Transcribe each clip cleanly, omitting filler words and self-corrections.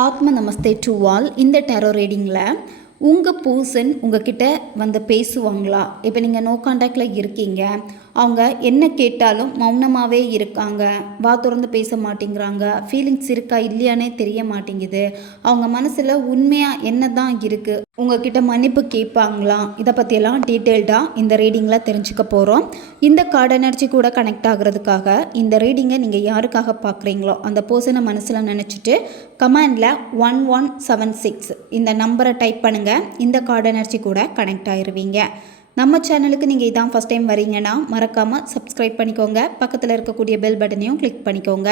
ஆத்ம நமஸ்தே to all. இந்த tarot ரீடிங்கில் உங்கள் பர்சன் உங்ககிட்ட வந்து பேசுவாங்களா? இப்போ நீங்கள் நோ கான்டாக்டில் இருக்கீங்க, அவங்க என்ன கேட்டாலும் மௌனமாகவே இருக்காங்க, வா திறந்து பேச மாட்டேங்கிறாங்க, ஃபீலிங்ஸ் இருக்கா இல்லையானே தெரிய மாட்டேங்குது, அவங்க மனசில் உண்மையாக என்ன தான் இருக்குது, உங்ககிட்ட மன்னிப்பு கேட்பாங்களா? இதை பற்றியெல்லாம் டீட்டெயில்டாக இந்த ரீடிங்கில் தெரிஞ்சுக்க போகிறோம். இந்த கார்டு எனர்ஜி கூட கனெக்ட் ஆகிறதுக்காக இந்த ரீடிங்கை நீங்கள் யாருக்காக பார்க்குறீங்களோ அந்த பர்சனை மனசில் நினச்சிட்டு கமெண்டில் 1176 இந்த நம்பரை டைப் பண்ணுங்கள். இந்த கார்டு எனர்ஜி கூட கனெக்ட் ஆகிருவீங்க. நம்ம சேனலுக்கு நீங்கள் இதான் ஃபஸ்ட் டைம் வரீங்கன்னா மறக்காமல் சப்ஸ்கிரைப் பண்ணிக்கோங்க. பக்கத்தில் இருக்கக்கூடிய பெல் பட்டனையும் கிளிக் பண்ணிக்கோங்க.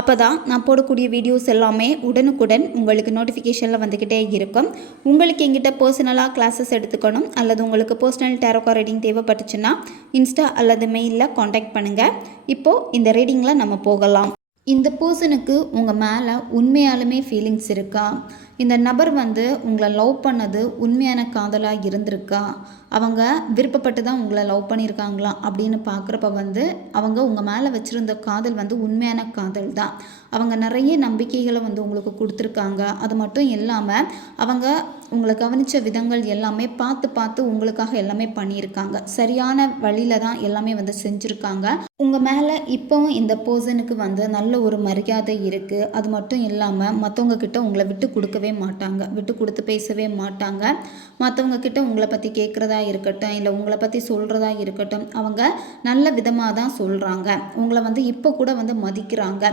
அப்போ தான் நான் போடக்கூடிய வீடியோஸ் எல்லாமே உடனுக்குடன் உங்களுக்கு நோட்டிஃபிகேஷனில் வந்துக்கிட்டே இருக்கும். உங்களுக்கு எங்கிட்ட பர்சனலாக கிளாஸஸ் எடுத்துக்கணும் அல்லது உங்களுக்கு பர்சனல் டேரோ கார்டு ரீடிங் தேவைப்பட்டுச்சுன்னா இன்ஸ்டா அல்லது மெயிலில் காண்டாக்ட் பண்ணுங்கள். இப்போது இந்த ரீடிங்கில் நம்ம போகலாம். இந்த பர்சனுக்கு உங்கள் மேலே உண்மையாலுமே ஃபீலிங்ஸ் இருக்கா? இந்த நபர் வந்து உங்களை லவ் பண்ணது உண்மையான காதலாக இருந்திருக்கா? அவங்க விருப்பப்பட்டு தான் உங்களை லவ் பண்ணியிருக்காங்களா அப்படின்னு பார்க்குறப்ப வந்து அவங்க உங்கள் மேலே வச்சுருந்த காதல் வந்து உண்மையான காதல் தான். அவங்க நிறைய நம்பிக்கைகளை வந்து உங்களுக்கு கொடுத்துருக்காங்க. அது மட்டும் இல்லாமல் அவங்க உங்களை கவனித்த விதங்கள் எல்லாமே பார்த்து பார்த்து உங்களுக்காக எல்லாமே பண்ணியிருக்காங்க. சரியான வழியில் தான் எல்லாமே வந்து செஞ்சுருக்காங்க. உங்கள் மேலே இப்போவும் இந்த பர்சனுக்கு வந்து நல்ல ஒரு மரியாதை இருக்குது. அது மட்டும் இல்லாமல் மற்றவங்க கிட்ட உங்களை விட்டு கொடுக்கவே மாட்டாங்க, விட்டு கொடுத்து பேசவே மாட்டாங்க. மற்றவங்க கிட்ட உங்களை பற்றி கேட்குறதா இருக்கட்டும் இல்லை உங்களை பற்றி சொல்கிறதா இருக்கட்டும், அவங்க நல்ல விதமாக தான் சொல்கிறாங்க. உங்களை வந்து இப்போ கூட வந்து மதிக்கிறாங்க.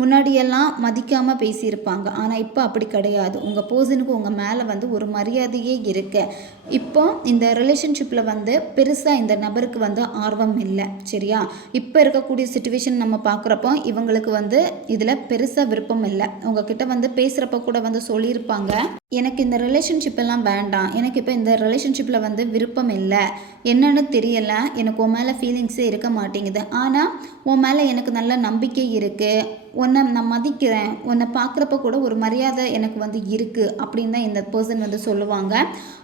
முன்னாடியெல்லாம் மதிக்காமல் பேசியிருப்பாங்க, ஆனால் இப்போ அப்படி கிடையாது. உங்கள் பர்சனுக்கு உங்கள் மேலே வந்து ஒரு மரியாதையே இருக்குது. இப்போ இந்த ரிலேஷன்ஷிப்பில் வந்து பெருசாக இந்த நபருக்கு வந்து ஆர்வம் இல்லை. சரியா? இப்போ இருக்கக்கூடிய சிச்சுவேஷன் நம்ம பார்க்குறப்போ இவங்களுக்கு வந்து இதில் பெருசாக விருப்பம் இல்லை. உங்ககிட்ட வந்து பேசுகிறப்ப கூட வந்து சொல்லியிருப்பாங்க, எனக்கு இந்த ரிலேஷன்ஷிப் எல்லாம் வேண்டாம், எனக்கு இப்போ இந்த ரிலேஷன்ஷிப்பில் வந்து விருப்பம் இல்லை, என்னன்னு தெரியலை, எனக்கு உன் மேலே ஃபீலிங்ஸே இருக்க மாட்டேங்குது, ஆனால் உன் மேலே எனக்கு நல்ல நம்பிக்கை இருக்குது, உன்னை நான் மதிக்கிறேன், உன்னை பார்க்குறப்ப கூட ஒரு மரியாதை எனக்கு வந்து இருக்குது அப்படின்னு தான் இந்த பர்சன் வந்து சொல்லுவாங்க.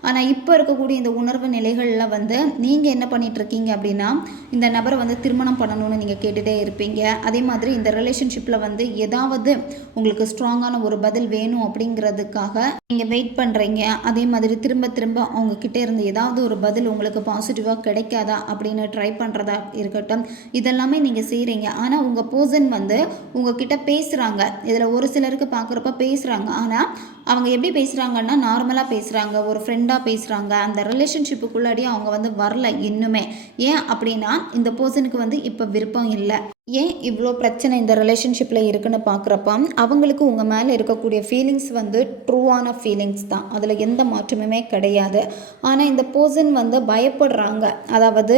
ஆனால் இப்போ இருக்கக்கூடிய இந்த உணர்வு நிலைகளில் வந்து நீங்கள் என்ன பண்ணிகிட்ருக்கீங்க அப்படின்னா இந்த நபரை வந்து திருமணம் பண்ணணும்னு நீங்கள் கேட்டுகிட்டே இருப்பீங்க. அதே மாதிரி இந்த ரிலேஷன்ஷிப்பில் வந்து ஏதாவது உங்களுக்கு ஸ்ட்ராங்கான ஒரு பதில் வேணும் அப்படிங்கிறதுக்காக நீங்கள் வெயிட் பண்ணுறீங்க. அதே மாதிரி திரும்ப திரும்ப அவங்கக்கிட்டே இருந்து ஏதாவது ஒரு பதில் உங்களுக்கு பாசிட்டிவாக கிடைக்காதா அப்படின்னு ட்ரை பண்ணுறதா இருக்கட்டும், இதெல்லாமே நீங்கள் செய்கிறீங்க. ஆனால் உங்கள் பர்சன் வந்து உங்ககிட்ட பேசுகிறாங்க. இதில் ஒரு சிலருக்கு பார்க்குறப்ப பேசுகிறாங்க, ஆனால் அவங்க எப்படி பேசுகிறாங்கன்னா நார்மலாக பேசுகிறாங்க, ஒரு ஃப்ரெண்டாக பேசுகிறாங்க. அந்த ரிலேஷன்ஷிப்புக்குள்ளாடி அவங்க வந்து வரல இன்னுமே. ஏன் அப்படின்னா இந்த பர்சனுக்கு வந்து இப்போ விருப்பம் இல்லை. ஏன் இவ்வளோ பிரச்சனை இந்த ரிலேஷன்ஷிப்பில் இருக்குன்னு பார்க்குறப்ப அவங்களுக்கு உங்கள் மேலே இருக்கக்கூடிய ஃபீலிங்ஸ் வந்து ட்ரூவான ஃபீலிங்ஸ் தான், அதில் எந்த மாற்றமுமே கிடையாது. ஆனால் இந்த பர்சன் வந்து பயப்படுறாங்க. அதாவது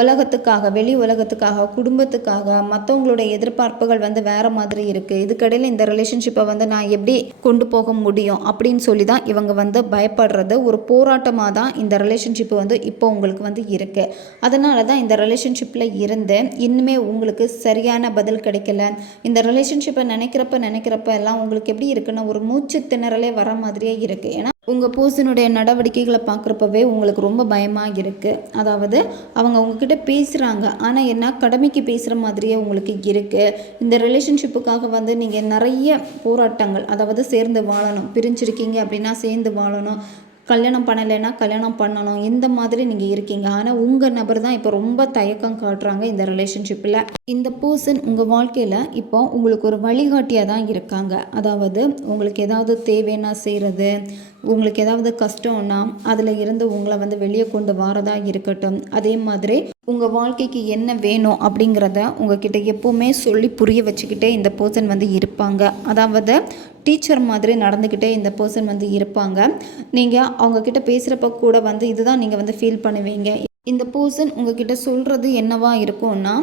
உலகத்துக்காக, வெளி உலகத்துக்காக, குடும்பத்துக்காக, மற்றவங்களுடைய எதிர்பார்ப்புகள் வந்து வேறு மாதிரி இருக்குது. இதுக்கடையில் இந்த ரிலேஷன்ஷிப்பை வந்து நான் எப்படி கொண்டு போக முடியும் அப்படின்னு சொல்லி தான் இவங்க வந்து பயப்படுறது. ஒரு போராட்டமாக தான் இந்த ரிலேஷன்ஷிப்பு வந்து இப்போ உங்களுக்கு வந்து இருக்குது. அதனால தான் இந்த ரிலேஷன்ஷிப்பில் இருந்து இன்னுமே உங்களுக்கு சரியான பதில் கிடைக்கல. இந்த ரிலேஷன்ஷிப்பை நினைக்கிறப்ப எல்லாம் உங்களுக்கு எப்படி இருக்குன்னா ஒரு மூச்சு திணறலே வர மாதிரியே இருக்குது. ஏன்னா உங்கள் பர்சனுடைய நடவடிக்கைகளை பார்க்குறப்பவே உங்களுக்கு ரொம்ப பயமாக இருக்குது. அதாவது அவங்க உங்ககிட்ட பேசுகிறாங்க, ஆனால் என்ன கடமைக்கு பேசுகிற மாதிரியே உங்களுக்கு இருக்குது. இந்த ரிலேஷன்ஷிப்புக்காக வந்து நீங்கள் நிறைய போராட்டங்கள், அதாவது சேர்ந்து வாழணும், பிரிஞ்சிருக்கீங்க அப்படின்னா சேர்ந்து வாழணும், கல்யாணம் பண்ணலைன்னா கல்யாணம் பண்ணணும், இந்த மாதிரி நீங்கள் இருக்கீங்க. ஆனால் உங்கள் நபர் தான் இப்போ ரொம்ப தயக்கம் காட்டுறாங்க இந்த ரிலேஷன்ஷிப்பில். இந்த பர்சன் உங்கள் வாழ்க்கையில் இப்போ உங்களுக்கு ஒரு வழிகாட்டியாக தான் இருக்காங்க. அதாவது உங்களுக்கு ஏதாவது தேவைன்னா செய்கிறது, உங்களுக்கு ஏதாவது கஷ்டம்னா அதில் இருந்து உங்களை வந்து வெளியே கொண்டு வரதா இருக்கட்டும். அதே மாதிரி உங்கள் வாழ்க்கைக்கு என்ன வேணும் அப்படிங்கிறத உங்ககிட்ட எப்போவுமே சொல்லி புரிய வச்சுக்கிட்டே இந்த பர்சன் வந்து இருப்பாங்க. அதாவது டீச்சர் மாதிரி நடந்துக்கிட்டே இந்த பர்சன் வந்து இருப்பாங்க. நீங்கள் அவங்கக்கிட்ட பேசுகிறப்ப கூட வந்து இதுதான் நீங்கள் வந்து ஃபீல் பண்ணுவீங்க. இந்த பர்சன் உங்ககிட்ட சொல்கிறது என்னவா இருக்கும்னா,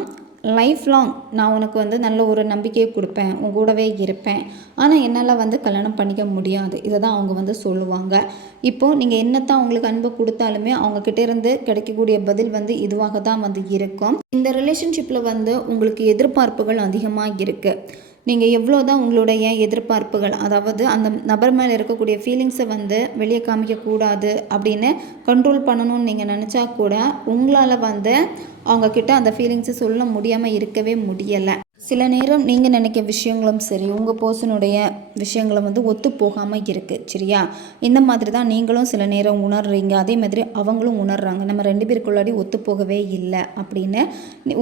லைஃப் லாங் நான் உனக்கு வந்து நல்ல ஒரு நம்பிக்கையை கொடுப்பேன், உன் கூடவே இருப்பேன், ஆனால் என்னால் வந்து கல்யாணம் பண்ணிக்க முடியாது, இதை தான் அவங்க வந்து சொல்லுவாங்க. இப்போது நீங்கள் என்னத்தான் அவங்களுக்கு அன்பு கொடுத்தாலுமே அவங்கக்கிட்ட இருந்து கிடைக்கக்கூடிய பதில் வந்து இதுவாக தான் வந்து இருக்கும். இந்த ரிலேஷன்ஷிப்பில் வந்து உங்களுக்கு எதிர்பார்ப்புகள் அதிகமாக இருக்குது. நீங்கள் எவ்வளோ தான் உங்களுடைய எதிர்பார்ப்புகள், அதாவது அந்த நபர் மேலே இருக்கக்கூடிய ஃபீலிங்ஸை வந்து வெளியே காமிக்கக்கூடாது அப்படின்னு கண்ட்ரோல் பண்ணணும்னு நீங்கள் நினச்சா கூட உங்களால் வந்து அவங்கக்கிட்ட அந்த ஃபீலிங்ஸை சொல்ல முடியாமல் இருக்கவே முடியலை. சில நேரம் நீங்கள் நினைக்க விஷயங்களும் சரி, உங்கள் பர்சனுடைய விஷயங்களும் வந்து ஒத்து போகாமல் இருக்குது. சரியா? இந்த மாதிரி தான் நீங்களும் சில நேரம் உணர்றீங்க. அதே மாதிரி அவங்களும் உணர்றாங்க. நம்ம 2 பேருக்குள்ளாடி ஒத்து போகவே இல்லை அப்படின்னு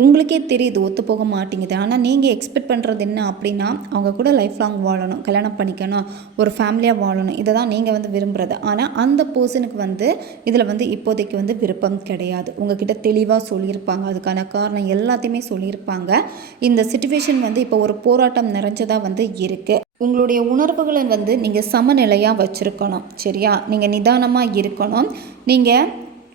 உங்களுக்கே தெரியுது, ஒத்து போக மாட்டேங்குது. ஆனால் நீங்கள் எக்ஸ்பெக்ட் பண்ணுறது என்ன அப்படின்னா, அவங்க கூட லைஃப் லாங் வாழணும், கல்யாணம் பண்ணிக்கணும், ஒரு ஃபேமிலியாக வாழணும். இதை தான் நீங்கள் வந்து விரும்புகிறது. ஆனால் அந்த பர்சனுக்கு வந்து இதில் வந்து இப்போதைக்கு வந்து விருப்பம் கிடையாது. உங்ககிட்ட தெளிவாக சொல்லியிருப்பாங்க, அதுக்கான காரணம் எல்லாத்தையுமே சொல்லியிருப்பாங்க. இந்த சிச்சுவேஷன் வந்து இப்போ ஒரு போராட்டம் நிறைஞ்சதாக வந்து இருக்குது. உங்களுடைய உணர்வுகளை வந்து நீங்கள் சமநிலையாக வச்சுருக்கணும். சரியா? நீங்கள் நிதானமாக இருக்கணும். நீங்கள்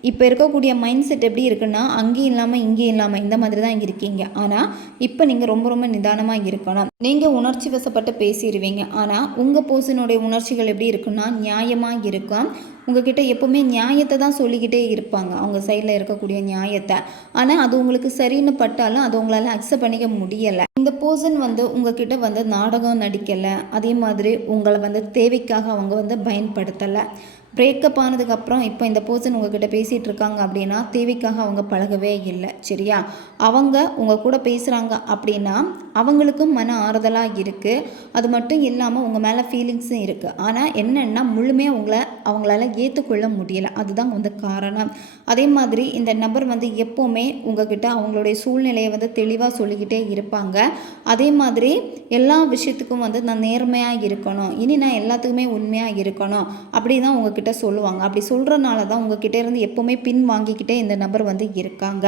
இப்போ இருக்கக்கூடிய மைண்ட் செட் எப்படி இருக்குன்னா, அங்கேயும் இல்லாமல் இங்கேயும் இல்லாமல் இந்த மாதிரி தான் இருக்கீங்க. ஆனால் இப்போ நீங்கள் ரொம்ப ரொம்ப நிதானமாக இருக்கணும். நீங்கள் உணர்ச்சி வசப்பட்டு பேசிடுவீங்க. ஆனால் உங்கள் பர்சனுடைய உணர்ச்சிகள் எப்படி இருக்குன்னா, நியாயமாக இருக்கும். உங்ககிட்ட எப்போவுமே நியாயத்தை தான் சொல்லிக்கிட்டே இருப்பாங்க, அவங்க சைடில் இருக்கக்கூடிய நியாயத்தை. ஆனால் அது உங்களுக்கு சரின்னு பட்டாலும் அது உங்களால் அக்செப்ட் பண்ணிக்க முடியலை. இந்த பர்சன் வந்து உங்ககிட்ட வந்து நாடகம் நடிக்கலை. அதே மாதிரி உங்களை வந்து தேவைக்காக அவங்க வந்து பயன்படுத்தலை. பிரேக்கப் ஆனதுக்கப்புறம் இப்போ இந்த பர்சன் உங்ககிட்ட பேசிகிட்டு இருக்காங்க அப்படின்னா தேவைக்காக அவங்க பழகவே இல்லை. சரியா? அவங்க உங்கள் கூட பேசுகிறாங்க அப்படின்னா அவங்களுக்கும் மன ஆறுதலாக இருக்குது. அது மட்டும் இல்லாமல் உங்கள் மேலே ஃபீலிங்ஸும் இருக்குது. ஆனால் என்னென்னா முழுமையாக அவங்களால ஏற்றுக்கொள்ள முடியலை. அதுதான் வந்து காரணம். அதே மாதிரி இந்த நபர் வந்து எப்போவுமே உங்ககிட்ட அவங்களுடைய சூழ்நிலையை வந்து தெளிவாக சொல்லிக்கிட்டே இருப்பாங்க. அதே மாதிரி எல்லா விஷயத்துக்கும் வந்து நான் நேர்மையாக இருக்கணும், இனி நான் எல்லாத்துக்குமே உண்மையாக இருக்கணும் அப்படி தான் உங்ககிட்ட சொல்லுவாங்க. அப்படி சொல்கிறனால தான் உங்ககிட்ட இருந்து எப்போவுமே பின் வாங்கிக்கிட்டே இந்த நபர் வந்து இருக்காங்க.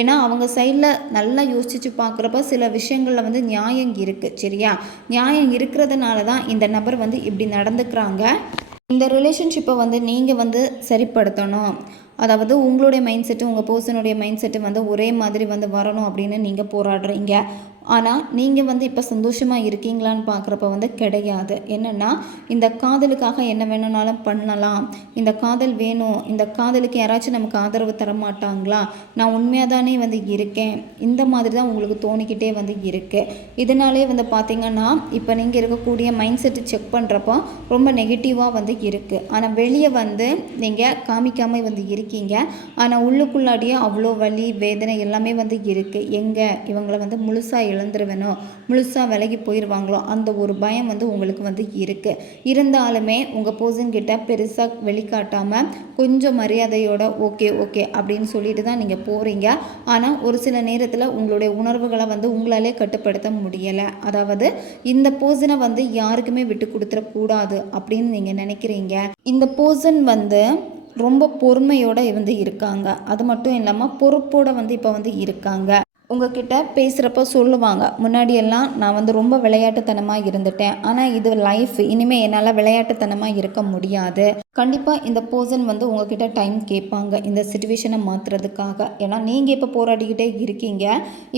ஏன்னா அவங்க சைடில் நல்லா யோசிச்சு பார்க்குறப்ப சில விஷயங்களில் வந்து நியாயம் இருக்குது. சரியா? நியாயம் இருக்கிறதுனால தான் இந்த நபர் வந்து இப்படி நடந்துக்கிறாங்க. இந்த ரிலேஷன்ஷிப்பை வந்து நீங்கள் வந்து சரிப்படுத்தணும். அதாவது உங்களுடைய மைண்ட் செட்டு உங்கள் பர்சனுடைய மைண்ட் செட்டு வந்து ஒரே மாதிரி வந்து வரணும் அப்படின்னு நீங்கள் போராடுறீங்க. ஆனால் நீங்கள் வந்து இப்போ சந்தோஷமாக இருக்கீங்களான்னு பார்க்குறப்ப வந்து கிடையாது. என்னென்னா இந்த காதலுக்காக என்ன வேணும்னாலும் பண்ணலாம், இந்த காதல் வேணும், இந்த காதலுக்கு யாராச்சும் நமக்கு ஆதரவு தர மாட்டாங்களா, நான் உண்மையாக தானே வந்து இருக்கேன், இந்த மாதிரி தான் உங்களுக்கு தோணிக்கிட்டே வந்து இருக்குது. இதனாலே வந்து பார்த்திங்கன்னா இப்போ நீங்கள் இருக்கக்கூடிய மைண்ட் செட்டு செக் பண்ணுறப்போ ரொம்ப நெகட்டிவாக வந்து இருக்குது. ஆனால் வெளியே வந்து நீங்கள் காமிக்காமல் வந்து இருக்கீங்க. ஆனால் உள்ளுக்குள்ளாடியே அவ்வளோ வலி வேதனை எல்லாமே வந்து இருக்குது. எங்கே இவங்களை வந்து முழுசாக இழந்துருவேனோ, முழுசாக விலகி போயிடுவாங்களோ அந்த ஒரு பயம் வந்து உங்களுக்கு வந்து இருக்குது. இருந்தாலுமே உங்கள் பர்சன்கிட்ட பெருசாக வெளிக்காட்டாமல் கொஞ்சம் மரியாதையோட ஓகே ஓகே அப்படின்னு சொல்லிட்டு தான் நீங்கள் போகிறீங்க. ஆனால் ஒரு சில நேரத்தில் உங்களுடைய உணர்வுகளை வந்து உங்களாலே கட்டுப்படுத்த முடியலை. அதாவது இந்த பர்சனை வந்து யாருக்குமே விட்டு கொடுத்துடக்கூடாது அப்படின்னு நீங்கள் நினைக்கிறீங்க. இந்த பர்சன் வந்து ரொம்ப பொறுமையோடு வந்து இருக்காங்க. அது மட்டும் இல்லாமல் பொறுப்போடு வந்து இப்போ வந்து இருக்காங்க. உங்ககிட்ட பேசுகிறப்ப சொல்லுவாங்க, முன்னாடியெல்லாம் நான் வந்து ரொம்ப விளையாட்டுத்தனமாக இருந்துட்டேன், ஆனால் இது லைஃப், இனிமேல் என்னால் விளையாட்டுத்தனமாக இருக்க முடியாது. கண்டிப்பாக இந்த பர்சன் வந்து உங்ககிட்ட டைம் கேட்பாங்க இந்த சிச்சுவேஷனை மாற்றுறதுக்காக. ஏன்னா நீங்கள் இப்போ போராடிக்கிட்டே இருக்கீங்க.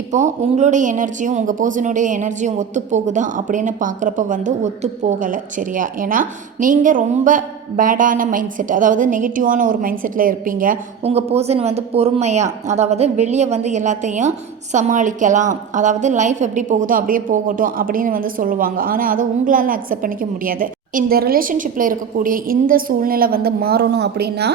இப்போது உங்களுடைய எனர்ஜியும் உங்கள் பர்சனுடைய எனர்ஜியும் ஒத்து போகுதா அப்படின்னு பார்க்குறப்ப வந்து ஒத்து போகலை. சரியா? ஏன்னா நீங்கள் ரொம்ப பேடான மைண்ட் செட், அதாவது நெகட்டிவான ஒரு மைண்ட் செட்டில் இருப்பீங்க. உங்கள் பர்சன் வந்து பொறுமையாக, அதாவது வெளியே வந்து எல்லாத்தையும் சமாளிக்கலாம், அதாவது லைஃப் எப்படி போகுதோ அப்படியே போகட்டும் அப்படின்னு வந்து சொல்லுவாங்க. ஆனால் அதை உங்களால் அக்செப்ட் பண்ணிக்க முடியாது. இந்த ரிலேஷன்ஷிப்பில் இருக்கக்கூடிய இந்த சூழ்நிலை வந்து மாறணும் அப்படின்னா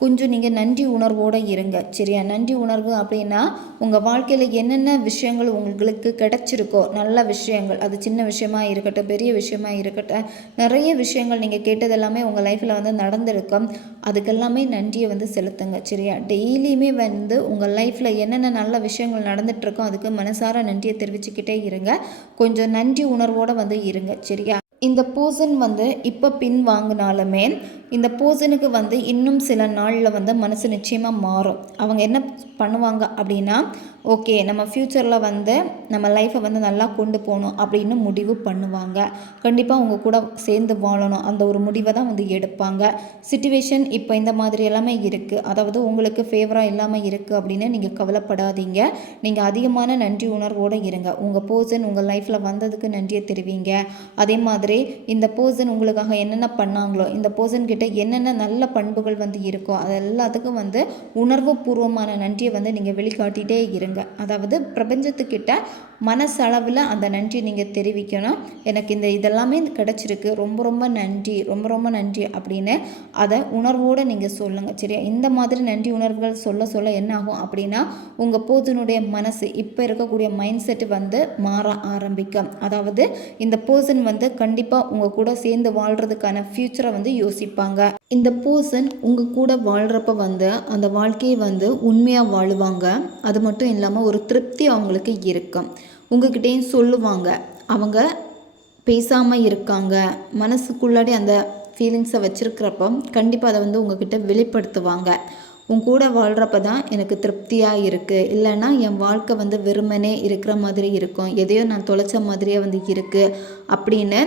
கொஞ்சம் நீங்கள் நன்றி உணர்வோடு இருங்க. சரியா? நன்றி உணர்வு அப்படின்னா உங்கள் வாழ்க்கையில் என்னென்ன விஷயங்கள் உங்களுக்கு கிடைச்சிருக்கோ, நல்ல விஷயங்கள், அது சின்ன விஷயமா இருக்கட்டும், பெரிய விஷயமா இருக்கட்டும், நிறைய விஷயங்கள் நீங்கள் கேட்டதெல்லாமே உங்கள் லைஃப்பில் வந்து நடந்திருக்கும். அதுக்கெல்லாமே நன்றியை வந்து செலுத்துங்க. சரியா? டெய்லியுமே வந்து உங்கள் லைஃப்பில் என்னென்ன நல்ல விஷயங்கள் நடந்துகிட்ருக்கோ அதுக்கு மனசார நன்றியை தெரிவிச்சுக்கிட்டே இருங்க. கொஞ்சம் நன்றி உணர்வோடு வந்து இருங்க. சரியா? இந்த பர்சன் வந்து இப்போ பின் வாங்கினாலுமே இந்த பர்சனுக்கு வந்து இன்னும் சில நாளில் வந்து மனசு நிச்சயமாக மாறும். அவங்க என்ன பண்ணுவாங்க அப்படின்னா, ஓகே நம்ம ஃப்யூச்சரில் வந்து நம்ம லைஃப்பை வந்து நல்லா கொண்டு போகணும் அப்படின்னு முடிவு பண்ணுவாங்க. கண்டிப்பாக உங்கள் கூட சேர்ந்து வாழணும் அந்த ஒரு முடிவை தான் வந்து எடுப்பாங்க. சிச்சுவேஷன் இப்போ இந்த மாதிரி எல்லாமே இருக்குது, அதாவது உங்களுக்கு ஃபேவராக இல்லாமல் இருக்குது அப்படின்னு நீங்கள் கவலைப்படாதீங்க. நீங்கள் அதிகமான நன்றி உணர்வோடு இருங்க. உங்கள் பர்சன் உங்கள் லைஃப்பில் வந்ததுக்கு நன்றியை தெரிவிங்க. அதே மாதிரி இந்த பர்சன் உங்களுக்காக என்னென்ன பண்ணாங்களோ, இந்த பர்சன் கிட்ட என்னென்ன நல்ல பண்புகள் வந்து இருக்கோ அது எல்லாத்துக்கும் வந்து உணர்வு பூர்வமான நன்றியை வந்து நீங்கள் வெளிக்காட்டிகிட்டே இருங்க. அதாவது பிரபஞ்சத்துக்கிட்ட மனசளவில் அந்த நன்றி நீங்கள் தெரிவிக்கணும். எனக்கு இதெல்லாமே கிடச்சிருக்கு, ரொம்ப ரொம்ப நன்றி, ரொம்ப ரொம்ப நன்றி அப்படின்னு அதை உணர்வோடு நீங்கள் சொல்லுங்கள். சரியா? இந்த மாதிரி நன்றி உணர்வுகள் சொல்ல சொல்ல என்ன ஆகும் அப்படின்னா உங்கள் பர்சனுடைய மனசு இப்போ இருக்கக்கூடிய மைண்ட் செட்டு வந்து மாற ஆரம்பிக்கும். அதாவது இந்த பர்சன் வந்து கண்டிப்பாக உங்கள் கூட சேர்ந்து வாழ்கிறதுக்கான ஃப்யூச்சரை வந்து யோசிப்பாங்க. இந்த பர்சன் உங்கள் கூட வாழ்கிறப்ப வந்து அந்த வாழ்க்கையை வந்து உண்மையாக வாழுவாங்க. அது மட்டும் இல்லாமல் ஒரு திருப்தி அவங்களுக்கு இருக்கும். உங்ககிட்டேயும் சொல்லுவாங்க. அவங்க பேசாமல் இருக்காங்க, மனசுக்குள்ளாடி அந்த ஃபீலிங்ஸை வச்சுருக்கிறப்போ கண்டிப்பாக அதை வந்து உங்ககிட்ட வெளிப்படுத்துவாங்க. உன் கூட வாழ்கிறப்ப தான் எனக்கு திருப்தியாக இருக்குது, இல்லைன்னா என் வாழ்க்கை வந்து வெறுமனே இருக்கிற மாதிரி இருக்கும், எதையோ நான் தொலைச்ச மாதிரியே வந்து இருக்குது அப்படின்னு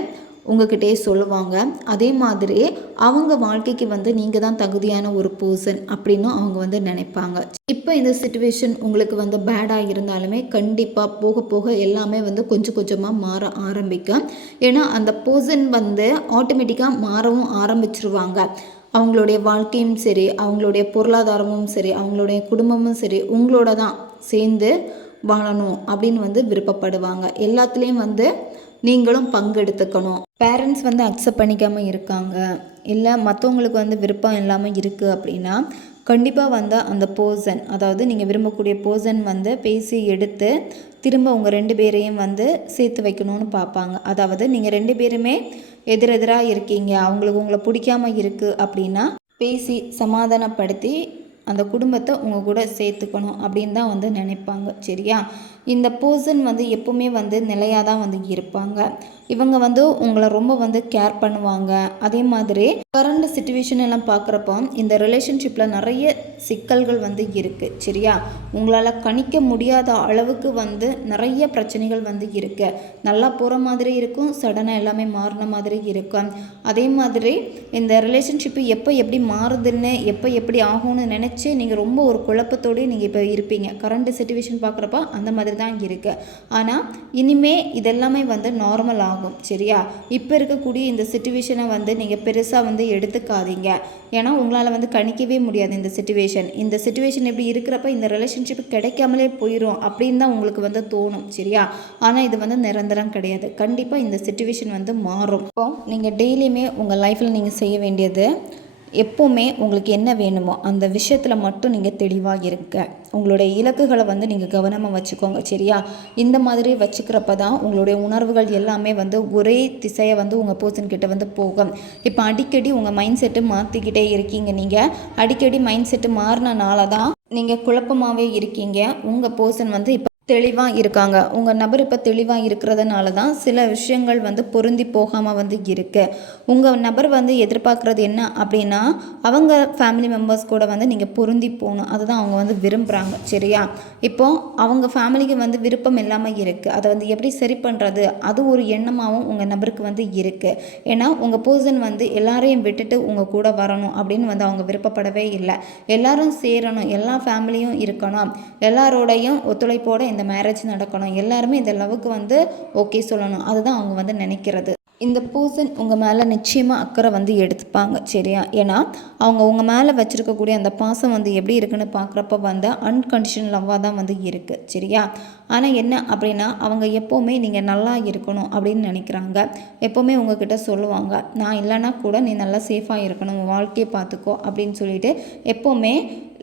உங்ககிட்டயே சொல்லுவாங்க. அதே மாதிரி அவங்க வாழ்க்கைக்கு வந்து நீங்கள் தான் தகுதியான ஒரு பர்சன் அப்படின்னு அவங்க வந்து நினைப்பாங்க. இப்போ இந்த சிச்சுவேஷன் உங்களுக்கு வந்து பேடாக இருந்தாலுமே கண்டிப்பாக போக போக எல்லாமே வந்து கொஞ்சம் கொஞ்சமாக மாற ஆரம்பிக்கும். ஏன்னா அந்த பர்சன் வந்து ஆட்டோமேட்டிக்காக மாறவும் ஆரம்பிச்சிருவாங்க. அவங்களுடைய வாழ்க்கையும் சரி, அவங்களுடைய பொருளாதாரமும் சரி, அவங்களுடைய குடும்பமும் சரி உங்களோட தான் சேர்ந்து வாழணும் அப்படின்னு வந்து விருப்பப்படுவாங்க. எல்லாத்துலேயும் வந்து நீங்களும் பங்கெடுத்துக்கணும். பேரண்ட்ஸ் வந்து அக்செப்ட் பண்ணிக்காமல் இருக்காங்க, இல்லை மற்றவங்களுக்கு வந்து விருப்பம் இல்லாமல் இருக்குது அப்படின்னா கண்டிப்பாக வந்து அந்த பர்சன், அதாவது நீங்கள் விரும்பக்கூடிய பர்சன் வந்து பேசி எடுத்து திரும்ப உங்கள் 2 பேரையும் வந்து சேர்த்து வைக்கணும்னு பார்ப்பாங்க. அதாவது நீங்கள் 2 பேருமே எதிரெதிராக இருக்கீங்க, அவங்களுக்கு உங்களை பிடிக்காமல் இருக்குது அப்படின்னா பேசி சமாதானப்படுத்தி அந்த குடும்பத்தை உங்கள் கூட சேர்த்துக்கணும் அப்படின்னு தான் வந்து நினைப்பாங்க. சரியா? இந்த பர்சன் வந்து எப்போவுமே வந்து நிலையாக தான் வந்து இருப்பாங்க. இவங்க வந்து உங்களை ரொம்ப வந்து கேர் பண்ணுவாங்க. அதே மாதிரி கரண்ட் சிச்சுவேஷன் எல்லாம் பார்க்குறப்போ இந்த ரிலேஷன்ஷிப்பில் நிறைய சிக்கல்கள் வந்து இருக்குது. சரியா? உங்களால் கணிக்க முடியாத அளவுக்கு வந்து நிறைய பிரச்சனைகள் வந்து இருக்குது. நல்லா போகிற மாதிரி இருக்கும், சடனாக எல்லாமே மாறின மாதிரி இருக்கும். அதே மாதிரி இந்த ரிலேஷன்ஷிப்பு எப்போ எப்படி மாறுதுன்னு, எப்போ எப்படி ஆகும்னு நினச்சி நீங்கள் ரொம்ப ஒரு குழப்பத்தோடு நீங்கள் இப்போ இருப்பீங்க. கரண்ட் சிச்சுவேஷன் பார்க்குறப்ப அந்த மாதிரி தான் இருக்குது. ஆனால் இனிமே இதெல்லாமே வந்து நார்மல் ஆகும். சரியா? இப்போ இருக்கக்கூடிய இந்த சிச்சுவேஷனை வந்து நீங்கள் பெருசாக வந்து எடுத்துக்காதீங்க. ஏன்னா உங்களால் வந்து கணிக்கவே முடியாது இந்த சிச்சுவேஷன் எப்படி இருக்கிறப்ப இந்த ரிலேஷன்ஷிப் கிடைக்காமலே போயிடும் அப்படின்னு தான் உங்களுக்கு வந்து தோணும். சரியா? ஆனால் இது வந்து நிரந்தரம் கிடையாது. கண்டிப்பாக இந்த சிச்சுவேஷன் வந்து மாறும். இப்போ நீங்கள் டெய்லியுமே உங்கள் லைஃப்பில் நீங்கள் செய்ய வேண்டியது, எப்போவுமே உங்களுக்கு என்ன வேணுமோ அந்த விஷயத்தில் மட்டும் நீங்கள் தெளிவாக இருக்க. உங்களுடைய இலக்குகளை வந்து நீங்கள் கவனமாக வச்சுக்கோங்க. சரியா? இந்த மாதிரி வச்சுக்கிறப்ப தான் உங்களுடைய உணர்வுகள் எல்லாமே வந்து ஒரே திசையை வந்து உங்கள் பர்சன்கிட்ட வந்து போகும். இப்போ அடிக்கடி உங்கள் மைண்ட் செட்டு மாற்றிக்கிட்டே இருக்கீங்க. நீங்கள் அடிக்கடி மைண்ட் செட்டு மாறினால தான் நீங்கள் குழப்பமாகவே இருக்கீங்க. உங்கள் பர்சன் வந்து இப்போ தெளிவாக இருக்காங்க. உங்கள் நபர் இப்போ தெளிவாக இருக்கிறதுனால தான் சில விஷயங்கள் வந்து பொருந்தி போகாமல் வந்து இருக்குது. உங்கள் நபர் வந்து எதிர்பார்க்குறது என்ன அப்படின்னா அவங்க ஃபேமிலி மெம்பர்ஸ் கூட வந்து நீங்கள் பொருந்தி போகணும். அதுதான் அவங்க வந்து விரும்புகிறாங்க. சரியா? இப்போது அவங்க ஃபேமிலிக்கு வந்து விருப்பம் இல்லாமல் இருக்குது. அதை வந்து எப்படி சரி பண்ணுறது, அது ஒரு எண்ணமாகவும் உங்கள் நபருக்கு வந்து இருக்குது. ஏன்னா உங்கள் பர்சன் வந்து எல்லாரையும் விட்டுட்டு உங்கள் கூட வரணும் அப்படின்னு வந்து அவங்க விருப்பப்படவே இல்லை. எல்லாரும் சேரணும், எல்லா ஃபேமிலியும் இருக்கணும், எல்லாரோடையும் ஒத்துழைப்போடு இந்த மேரேஜ் நடக்கணும், எல்லாருமே இந்த லவ்வுக்கு வந்து ஓகே சொல்லணும், அதுதான் அவங்க வந்து நினைக்கிறது. இந்த பர்சன் உங்கள் மேலே நிச்சயமாக அக்கறை வந்து எடுத்துப்பாங்க. சரியா? ஏன்னா அவங்க உங்கள் மேலே வச்சுருக்கக்கூடிய அந்த பாசம் வந்து எப்படி இருக்குன்னு பார்க்குறப்ப வந்து அன்கண்டிஷனல் லவ்வாக தான் வந்து இருக்குது. சரியா? ஆனால் என்ன அப்படின்னா அவங்க எப்போவுமே நீங்கள் நல்லா இருக்கணும் அப்படின்னு நினைக்கிறாங்க. எப்போவுமே உங்ககிட்ட சொல்லுவாங்க, நான் இல்லைன்னா கூட நீ நல்லா சேஃபாக இருக்கணும், உன் வாழ்க்கையை பார்த்துக்கோ அப்படின்னு சொல்லிட்டு எப்போவுமே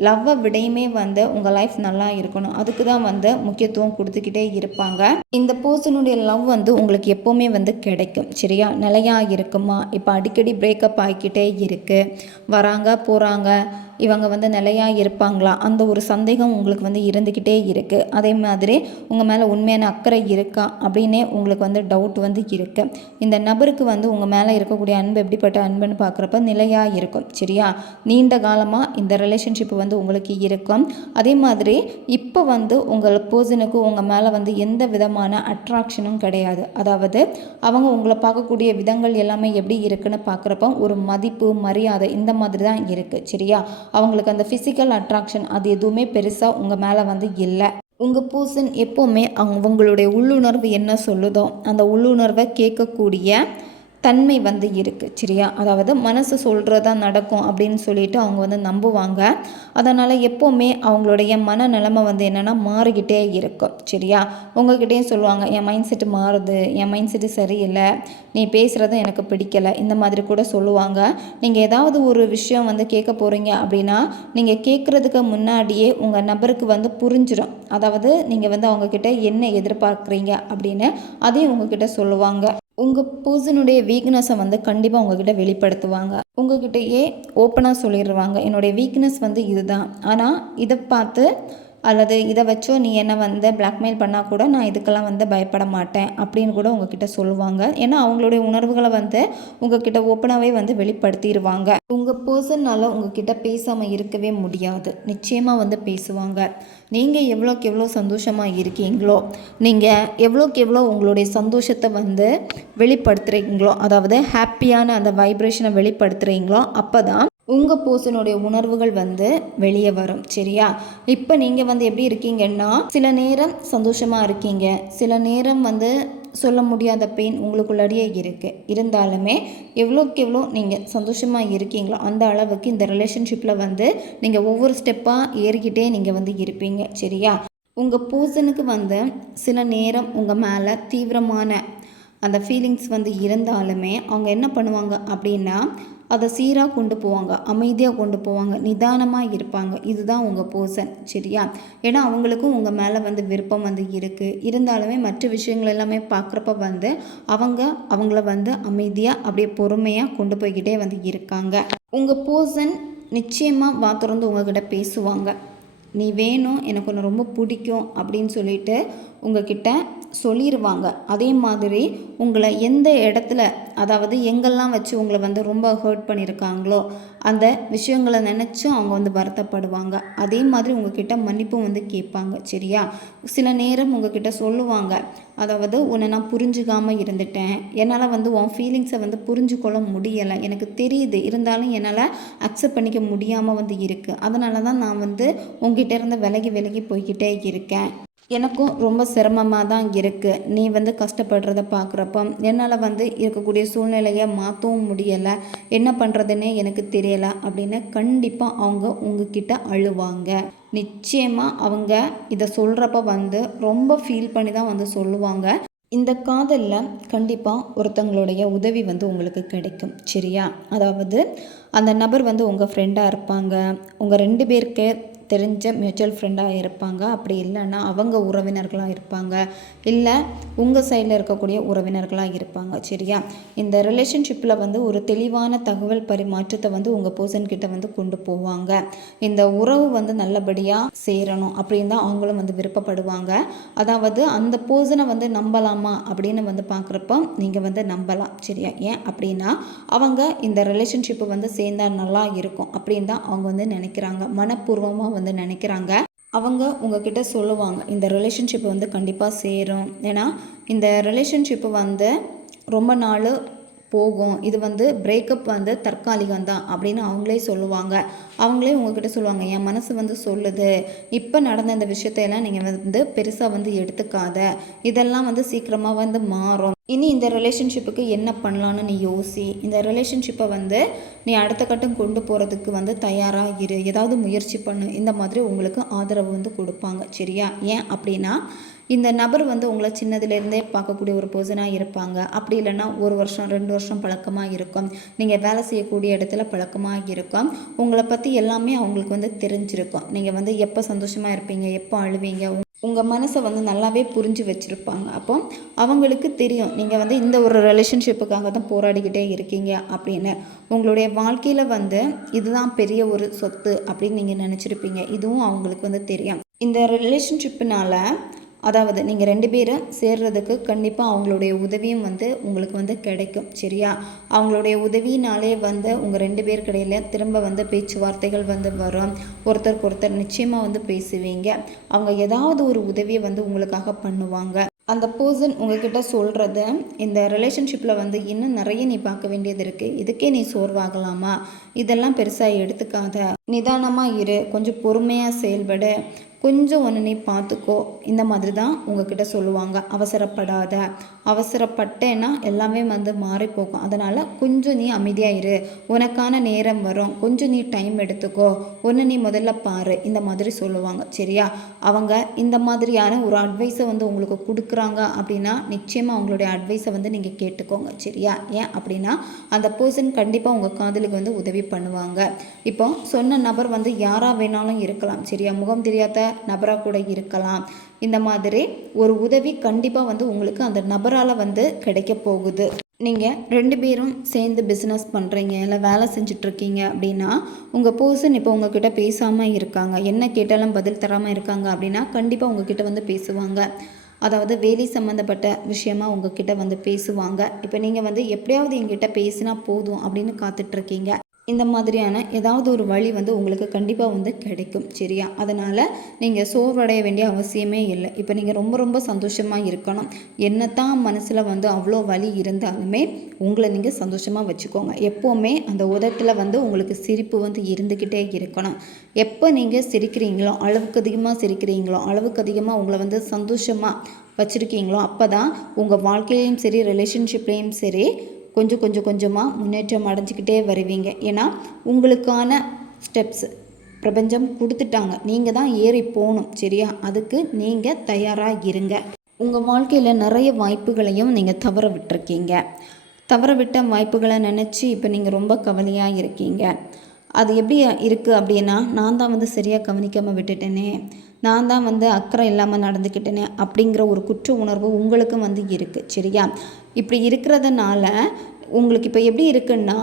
லவ்வை விடையுமே வந்து உங்கள் லைஃப் நல்லா இருக்கணும், அதுக்கு தான் வந்து முக்கியத்துவம் கொடுத்துக்கிட்டே இருப்பாங்க. இந்த பர்சனுடைய லவ் வந்து உங்களுக்கு எப்போவுமே வந்து கிடைக்கும். சரியா? நிலையாக இருக்குமா? இப்போ அடிக்கடி பிரேக்கப் ஆகிக்கிட்டே இருக்குது, வராங்க போகிறாங்க, இவங்க வந்து நிலையாக இருப்பாங்களா, அந்த ஒரு சந்தேகம் உங்களுக்கு வந்து இருந்துக்கிட்டே இருக்குது. அதே மாதிரி உங்கள் மேலே உண்மையான அக்கறை இருக்கா அப்படின்னே உங்களுக்கு வந்து டவுட் வந்து இருக்குது. இந்த நபருக்கு வந்து உங்கள் மேலே இருக்கக்கூடிய அன்பு எப்படிப்பட்ட அன்புன்னு பார்க்குறப்ப நிலையாக இருக்கும். சரியா? நீண்ட காலமாக இந்த ரிலேஷன்ஷிப் வந்து உங்களுக்கு இருக்கும். அதே மாதிரி இப்போ வந்து உங்கள் பர்சனுக்கு உங்கள் மேலே வந்து எந்த விதமான அட்ராக்ஷனும் கிடையாது. அதாவது அவங்க உங்களை பார்க்கக்கூடிய விதங்கள் எல்லாமே எப்படி இருக்குன்னு பார்க்குறப்ப ஒரு மதிப்பு மரியாதை இந்த மாதிரி தான் இருக்குது. சரியா? அவங்களுக்கு அந்த ஃபிசிக்கல் அட்ராக்ஷன் அது எதுவுமே பெருசாக உங்கள் மேலே வந்து இல்லை. உங்கள் பர்சன் எப்போவுமே அவங்களுடைய உள்ளுணர்வு என்ன சொல்லுதோ அந்த உள்ளுணர்வை கேட்கக்கூடிய தன்மை வந்து இருக்குது சரியா. அதாவது மனசு சொல்கிறதா நடக்கும் அப்படின்னு சொல்லிட்டு அவங்க வந்து நம்புவாங்க. அதனால் எப்போவுமே அவங்களுடைய மனநிலைமை வந்து என்னென்னா மாறிக்கிட்டே இருக்கும் சரியா. உங்ககிட்டயும் சொல்லுவாங்க, என் மைண்ட் செட்டு மாறுது, என் மைண்ட் செட்டு சரியில்லை, நீ பேசுகிறது எனக்கு பிடிக்கலை, இந்த மாதிரி கூட சொல்லுவாங்க. நீங்கள் ஏதாவது ஒரு விஷயம் வந்து கேட்க போகிறீங்க அப்படின்னா நீங்கள் கேட்குறதுக்கு முன்னாடியே உங்கள் நபருக்கு வந்து புரிஞ்சிடும். அதாவது நீங்கள் வந்து அவங்கக்கிட்ட என்ன எதிர்பார்க்குறீங்க அப்படின்னு அதையும் உங்ககிட்ட சொல்லுவாங்க. உங்கள் பர்சனுடைய வீக்னஸை வந்து கண்டிப்பாக உங்ககிட்ட வெளிப்படுத்துவாங்க. உங்ககிட்டயே ஓப்பனாக சொல்லிடுவாங்க, என்னுடைய வீக்னஸ் வந்து இதுதான், ஆனால் இதை பார்த்து அல்லது இதை வச்சோ நீ என்னை வந்து பிளாக்மெயில் பண்ணால் கூட நான் இதுக்கெல்லாம் வந்து பயப்பட மாட்டேன் அப்படின்னு கூட உங்ககிட்ட சொல்லுவாங்க. ஏன்னா அவங்களுடைய உணர்வுகளை வந்து உங்ககிட்ட ஓப்பனாகவே வந்து வெளிப்படுத்திடுவாங்க. உங்கள் பர்சனால் உங்ககிட்ட பேசாமல் இருக்கவே முடியாது, நிச்சயமாக வந்து பேசுவாங்க. நீங்கள் எவ்வளோக்கு எவ்வளோ சந்தோஷமாக இருக்கீங்களோ, நீங்கள் எவ்வளோக்கு எவ்வளோ உங்களுடைய சந்தோஷத்தை வந்து வெளிப்படுத்துகிறீங்களோ, அதாவது ஹாப்பியான அந்த வைப்ரேஷனை வெளிப்படுத்துகிறீங்களோ அப்போ தான் உங்கள் பர்சனுடைய உணர்வுகள் வந்து வெளியே வரும் சரியா. இப்போ நீங்கள் வந்து எப்படி இருக்கீங்கன்னா, சில நேரம் சந்தோஷமாக இருக்கீங்க, சில நேரம் வந்து சொல்ல முடியாத பெயின் உங்களுக்குள்ளாடியே இருக்குது. இருந்தாலுமே எவ்வளோக்கு எவ்வளோ நீங்கள் சந்தோஷமாக இருக்கீங்களோ அந்த அளவுக்கு இந்த ரிலேஷன்ஷிப்பில் வந்து நீங்கள் ஒவ்வொரு ஸ்டெப்பாக ஏறிக்கிட்டே நீங்கள் வந்து இருப்பீங்க சரியா. உங்கள் பர்சனுக்கு வந்து சில நேரம் உங்கள் மேலே தீவிரமான அந்த ஃபீலிங்ஸ் வந்து இருந்தாலுமே அவங்க என்ன பண்ணுவாங்க அப்படின்னா அதை சீராக கொண்டு போவாங்க, அமைதியாக கொண்டு போவாங்க, நிதானமாக இருப்பாங்க. இதுதான் உங்கள் பர்சன் சரியா. ஏன்னா அவங்களுக்கும் உங்கள் மேலே வந்து விருப்பம் வந்து இருக்குது. இருந்தாலுமே மற்ற விஷயங்கள் எல்லாமே பார்க்குறப்ப வந்து அவங்கள வந்து அமைதியாக அப்படியே பொறுமையாக கொண்டு போய்கிட்டே வந்து இருக்காங்க. உங்கள் பர்சன் நிச்சயமாக வா திறந்து உங்ககிட்ட பேசுவாங்க. நீ வேணும், எனக்கு ஒன்று ரொம்ப பிடிக்கும் அப்படின்னு சொல்லிட்டு உங்ககிட்ட சொல்லிடுவாங்க. அதே மாதிரி உங்களை எந்த இடத்துல, அதாவது எங்கெல்லாம் வச்சு உங்களை வந்து ரொம்ப ஹர்ட் பண்ணியிருக்காங்களோ அந்த விஷயங்களை நினச்சும் அவங்க வந்து வருத்தப்படுவாங்க. அதே மாதிரி உங்ககிட்ட மன்னிப்பும் வந்து கேட்பாங்க சரியா. சில நேரம் உங்ககிட்ட சொல்லுவாங்க, அதாவது உன்னை நான் புரிஞ்சுக்காமல் இருந்துட்டேன், என்னால் வந்து உன் ஃபீலிங்ஸை வந்து புரிஞ்சுக்கொள்ள முடியலை, எனக்கு தெரியுது, இருந்தாலும் என்னால் அக்செப்ட் பண்ணிக்க முடியாமல் வந்து இருக்குது, அதனால தான் நான் வந்து உங்ககிட்ட இருந்து விலகி போய்கிட்டே இருக்கேன், எனக்கும் ரொம்ப சிரமமாக தான் இருக்குது, நீ வந்து கஷ்டப்படுறத பார்க்குறப்ப என்னால் வந்து இருக்கக்கூடிய சூழ்நிலையை மாற்றவும் முடியலை, என்ன பண்ணுறதுன்னே எனக்கு தெரியலை அப்படின்னு கண்டிப்பாக அவங்க உங்ககிட்ட அழுவாங்க. நிச்சயமாக அவங்க இதை சொல்கிறப்ப வந்து ரொம்ப ஃபீல் பண்ணி தான் வந்து சொல்லுவாங்க. இந்த காதலில் கண்டிப்பாக ஒருத்தங்களுடைய உதவி வந்து உங்களுக்கு கிடைக்கும் சரியா. அதாவது அந்த நபர் வந்து உங்கள் ஃப்ரெண்டாக இருப்பாங்க, உங்கள் 2 பேருக்கு தெரிஞ்ச மியூச்சுவல் ஃப்ரெண்டாக இருப்பாங்க, அப்படி இல்லைன்னா அவங்க உறவினர்களாக இருப்பாங்க, இல்லை உங்கள் சைடில் இருக்கக்கூடிய உறவினர்களாக இருப்பாங்க சரியா. இந்த ரிலேஷன்ஷிப்பில் வந்து ஒரு தெளிவான தகவல் பரிமாற்றத்தை வந்து உங்கள் பர்சன்கிட்ட வந்து கொண்டு போவாங்க. இந்த உறவு வந்து நல்லபடியாக சேரணும் அப்படின்னு தான் அவங்களும் வந்து விருப்பப்படுவாங்க. அதாவது அந்த பர்சனை வந்து நம்பலாமா அப்படின்னு வந்து பார்க்குறப்ப நீங்கள் வந்து நம்பலாம் சரியா. ஏன் அப்படின்னா அவங்க இந்த ரிலேஷன்ஷிப்பை வந்து சேர்ந்தால் நல்லா இருக்கும் அப்படின்னு தான் அவங்க வந்து நினைக்கிறாங்க, மனப்பூர்வமாக வந்து நினைக்கிறாங்க. அவங்க உங்ககிட்ட சொல்லுவாங்க, இந்த ரிலேஷன்ஷிப் வந்து கண்டிப்பாக சேரும், ஏன்னா இந்த ரிலேஷன்ஷிப்பு வந்து ரொம்ப நாள் போகும், இது வந்து பிரேக்கப் வந்து தற்காலிகம் தான் அப்படின்னு அவங்களே சொல்லுவாங்க. அவங்களே உங்ககிட்ட சொல்லுவாங்க, என் மனசு வந்து சொல்லுது, இப்போ நடந்த இந்த விஷயத்தையெல்லாம் நீங்கள் வந்து பெருசாக வந்து எடுத்துக்காத, இதெல்லாம் வந்து சீக்கிரமாக வந்து மாறும், இனி இந்த ரிலேஷன்ஷிப்புக்கு என்ன பண்ணலான்னு நீ யோசி, இந்த ரிலேஷன்ஷிப்பை வந்து நீ அடுத்த கட்டம் கொண்டு போகிறதுக்கு வந்து தயாராக இரு, ஏதாவது முயற்சி பண்ணு, இந்த மாதிரி உங்களுக்கு ஆதரவு வந்து கொடுப்பாங்க சரியா. ஏன் அப்படின்னா இந்த நபர் வந்து உங்களை சின்னதுலேருந்தே பார்க்கக்கூடிய ஒரு பர்சனாக இருப்பாங்க. அப்படி இல்லைன்னா 1 வருஷம் 2 வருஷம் பழக்கமாக இருக்கும், நீங்கள் வேலை செய்யக்கூடிய இடத்துல பழக்கமாக இருக்கும், உங்களை பற்றி எல்லாமே அவங்களுக்கு வந்து தெரிஞ்சிருக்கும், நீங்கள் வந்து எப்போ சந்தோஷமாக இருப்பீங்க, எப்போ அழுவீங்க, உங்கள் மனசை வந்து நல்லாவே புரிஞ்சு வச்சுருப்பாங்க. அப்போ அவங்களுக்கு தெரியும் நீங்கள் வந்து இந்த ஒரு ரிலேஷன்ஷிப்புக்காக தான் போராடிக்கிட்டே இருக்கீங்க அப்படின்னு. உங்களுடைய வாழ்க்கையில் வந்து இதுதான் பெரிய ஒரு சொத்து அப்படின்னு நீங்கள் நினச்சிருப்பீங்க, இதுவும் அவங்களுக்கு வந்து தெரியும். இந்த ரிலேஷன்ஷிப்புனால அதாவது நீங்கள் 2 பேரும் சேர்றதுக்கு கண்டிப்பாக அவங்களுடைய உதவியும் வந்து உங்களுக்கு வந்து கிடைக்கும் சரியா. அவங்களுடைய உதவினாலே வந்து உங்கள் 2 பேருக்கு இடையில திரும்ப வந்து பேச்சுவார்த்தைகள் வந்து வரும், ஒருத்தருக்கு ஒருத்தர் நிச்சயமாக வந்து பேசுவீங்க, அவங்க ஏதாவது ஒரு உதவியை வந்து உங்களுக்காக பண்ணுவாங்க. அந்த பர்சன் உங்ககிட்ட சொல்கிறத, இந்த ரிலேஷன்ஷிப்பில் வந்து இன்னும் நிறைய நீ பார்க்க வேண்டியது இருக்குது, இதுக்கே நீ சோர்வாகலாமா, இதெல்லாம் பெருசாக எடுத்துக்காத, நிதானமாக இரு, கொஞ்சம் பொறுமையாக செயல்படு, கொஞ்சம் ஒன்று நீ பார்த்துக்கோ, இந்த மாதிரி தான் உங்ககிட்ட சொல்லுவாங்க. அவசரப்படாத, அவசரப்பட்டேன்னா எல்லாமே வந்து மாறி போகும். அதனால் கொஞ்சம் நீ அமைதியாக இரு, உனக்கான நேரம் வரும், கொஞ்சம் நீ டைம் எடுத்துக்கோ, ஒன்று நீ முதல்ல பாரு, இந்த மாதிரி சொல்லுவாங்க. சரியா? அவங்க இந்த மாதிரியான ஒரு அட்வைஸை வந்து உங்களுக்கு கொடுக்குறாங்க அப்படின்னா நிச்சயமாக அவங்களுடைய அட்வைஸை வந்து நீங்கள் கேட்டுக்கோங்க. சரியா? ஏன் அப்படின்னா அந்த பர்சன் கண்டிப்பாக உங்கள் காதலுக்கு வந்து உதவி பண்ணுவாங்க. இப்போ சொன்ன நபர் வந்து யாராக வேணாலும் இருக்கலாம். சரியா? முகம் தெரியாத நபராக கூட இருக்கலாம். இந்த மாதிரி ஒரு உதவி கண்டிப்பாக வந்து உங்களுக்கு அந்த நபரால் வந்து கிடைக்க போகுது. நீங்கள் 2 பேரும் சேர்ந்து பிஸ்னஸ் பண்ணுறீங்க, இல்லை வேலை செஞ்சிட்ருக்கீங்க அப்படின்னா உங்கள் பர்சன் இப்போ உங்ககிட்ட பேசாமல் இருக்காங்க, என்ன கேட்டாலும் பதில் தராமல் இருக்காங்க அப்படின்னா கண்டிப்பாக உங்ககிட்ட வந்து பேசுவாங்க. அதாவது வேலை சம்மந்தப்பட்ட விஷயமா உங்ககிட்ட வந்து பேசுவாங்க. இப்போ நீங்கள் வந்து எப்படியாவது எங்கிட்ட பேசினா போதும் அப்படின்னு காத்துட்ருக்கீங்க. இந்த மாதிரியான ஏதாவது ஒரு வழி வந்து உங்களுக்கு கண்டிப்பாக வந்து கிடைக்கும். சரியா? அதனால் நீங்கள் சோர்வடைய வேண்டிய அவசியமே இல்லை. இப்போ நீங்கள் ரொம்ப ரொம்ப சந்தோஷமாக இருக்கணும். என்னத்தான் மனசில் வந்து அவ்வளோ வலி இருந்தாலுமே உங்களை நீங்கள் சந்தோஷமாக வச்சுக்கோங்க. எப்போவுமே அந்த உதட்டில் வந்து உங்களுக்கு சிரிப்பு வந்து இருந்துக்கிட்டே இருக்கணும். எப்போ நீங்கள் சிரிக்கிறீங்களோ, அளவுக்கு அதிகமாக சிரிக்கிறீங்களோ, அளவுக்கு அதிகமாக உங்களை வந்து சந்தோஷமாக வச்சுருக்கீங்களோ அப்போ தான் உங்கள் வாழ்க்கையிலையும் சரி, ரிலேஷன்ஷிப்லேயும் சரி கொஞ்சமாக முன்னேற்றம் அடைஞ்சிக்கிட்டே வருவீங்க. ஏன்னா உங்களுக்கான ஸ்டெப்ஸ் பிரபஞ்சம் கொடுத்துட்டாங்க, நீங்கள் தான் ஏறி போகணும். சரியா? அதுக்கு நீங்கள் தயாராக இருங்க. உங்கள் வாழ்க்கையில் நிறைய வாய்ப்புகளையும் நீங்கள் தவற விட்டுருக்கீங்க. தவற விட்ட வாய்ப்புகளை நினச்சி இப்போ நீங்கள் ரொம்ப கவலையாக இருக்கீங்க. அது எப்படி இருக்குது அப்படின்னா, நான் தான் வந்து சரியாக கவனிக்காமல் விட்டுட்டேனே, நான் தான் வந்து அக்கறை இல்லாமல் நடந்துக்கிட்டேனே அப்படிங்கிற ஒரு குற்ற உணர்வு உங்களுக்கும் வந்து இருக்குது. சரியா? இப்படி இருக்கிறதுனால உங்களுக்கு இப்போ எப்படி இருக்குன்னா,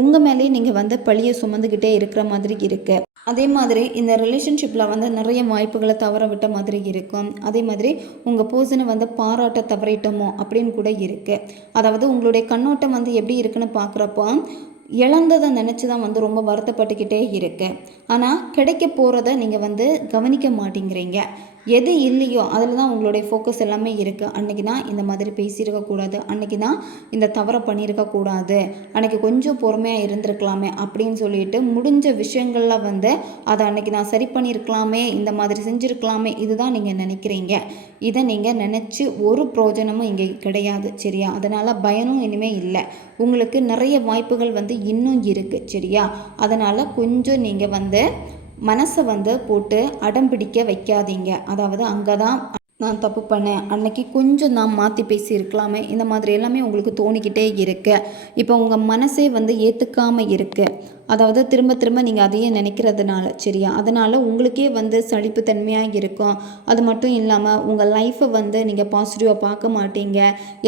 உங்கள் மேலேயே நீங்கள் வந்து பழியை சுமந்துக்கிட்டே இருக்கிற மாதிரி இருக்குது. அதே மாதிரி இந்த ரிலேஷன்ஷிப்பில் வந்து நிறைய வாய்ப்புகளை தவற விட்ட மாதிரி இருக்கும். அதே மாதிரி உங்கள் பர்சனை வந்து பாராட்ட தவறிட்டோமோ அப்படின்னு கூட இருக்குது. அதாவது உங்களுடைய கண்ணோட்டம் வந்து எப்படி இருக்குன்னு பார்க்குறப்போ இழந்ததை நினச்சி தான் வந்து ரொம்ப வருத்தப்பட்டுக்கிட்டே இருக்கு. ஆனால் கிடைக்க போகிறத நீங்கள் வந்து கவனிக்க மாட்டேங்கிறீங்க. எது இல்லையோ அதில் தான் உங்களுடைய ஃபோக்கஸ் எல்லாமே இருக்குது. அன்றைக்கி தான் இந்த மாதிரி பேசியிருக்கக்கூடாது, அன்றைக்கி தான் இந்த தவறை பண்ணியிருக்கக்கூடாது, அன்றைக்கி கொஞ்சம் பொறுமையாக இருந்திருக்கலாமே அப்படின்னு சொல்லிட்டு முடிஞ்ச விஷயங்களில் வந்து அதை அன்றைக்கி நான் சரி பண்ணியிருக்கலாமே, இந்த மாதிரி செஞ்சுருக்கலாமே, இதுதான் நீங்கள் நினைக்கிறீங்க. இதை நீங்கள் நினச்சி ஒரு பிரயோஜனமும் இங்கே கிடையாது. சரியா? அதனால் பயனும் இனிமேல் இல்லை. உங்களுக்கு நிறைய வாய்ப்புகள் வந்து இன்னும் இருக்குது. சரியா? அதனால் கொஞ்சம் நீங்கள் வந்து மனசை வந்து போட்டு அடம் பிடிக்க வைக்காதீங்க. அதாவது அங்கே தான் நான் தப்பு பண்ணேன், அன்னைக்கு கொஞ்சம் நான் மாற்றி பேசியிருக்கலாமே, இந்த மாதிரி எல்லாமே உங்களுக்கு தோணிக்கிட்டே இருக்கு. இப்போ உங்கள் மனசே வந்து ஏற்றுக்காமல் இருக்குது. அதாவது திரும்ப திரும்ப நீங்கள் அதையே நினைக்கிறதுனால. சரியா? அதனால் உங்களுக்கே வந்து சலிப்புத்தன்மையாக இருக்கும். அது மட்டும் இல்லாமல் உங்கள் லைஃப்பை வந்து நீங்கள் பாசிட்டிவாக பார்க்க மாட்டீங்க,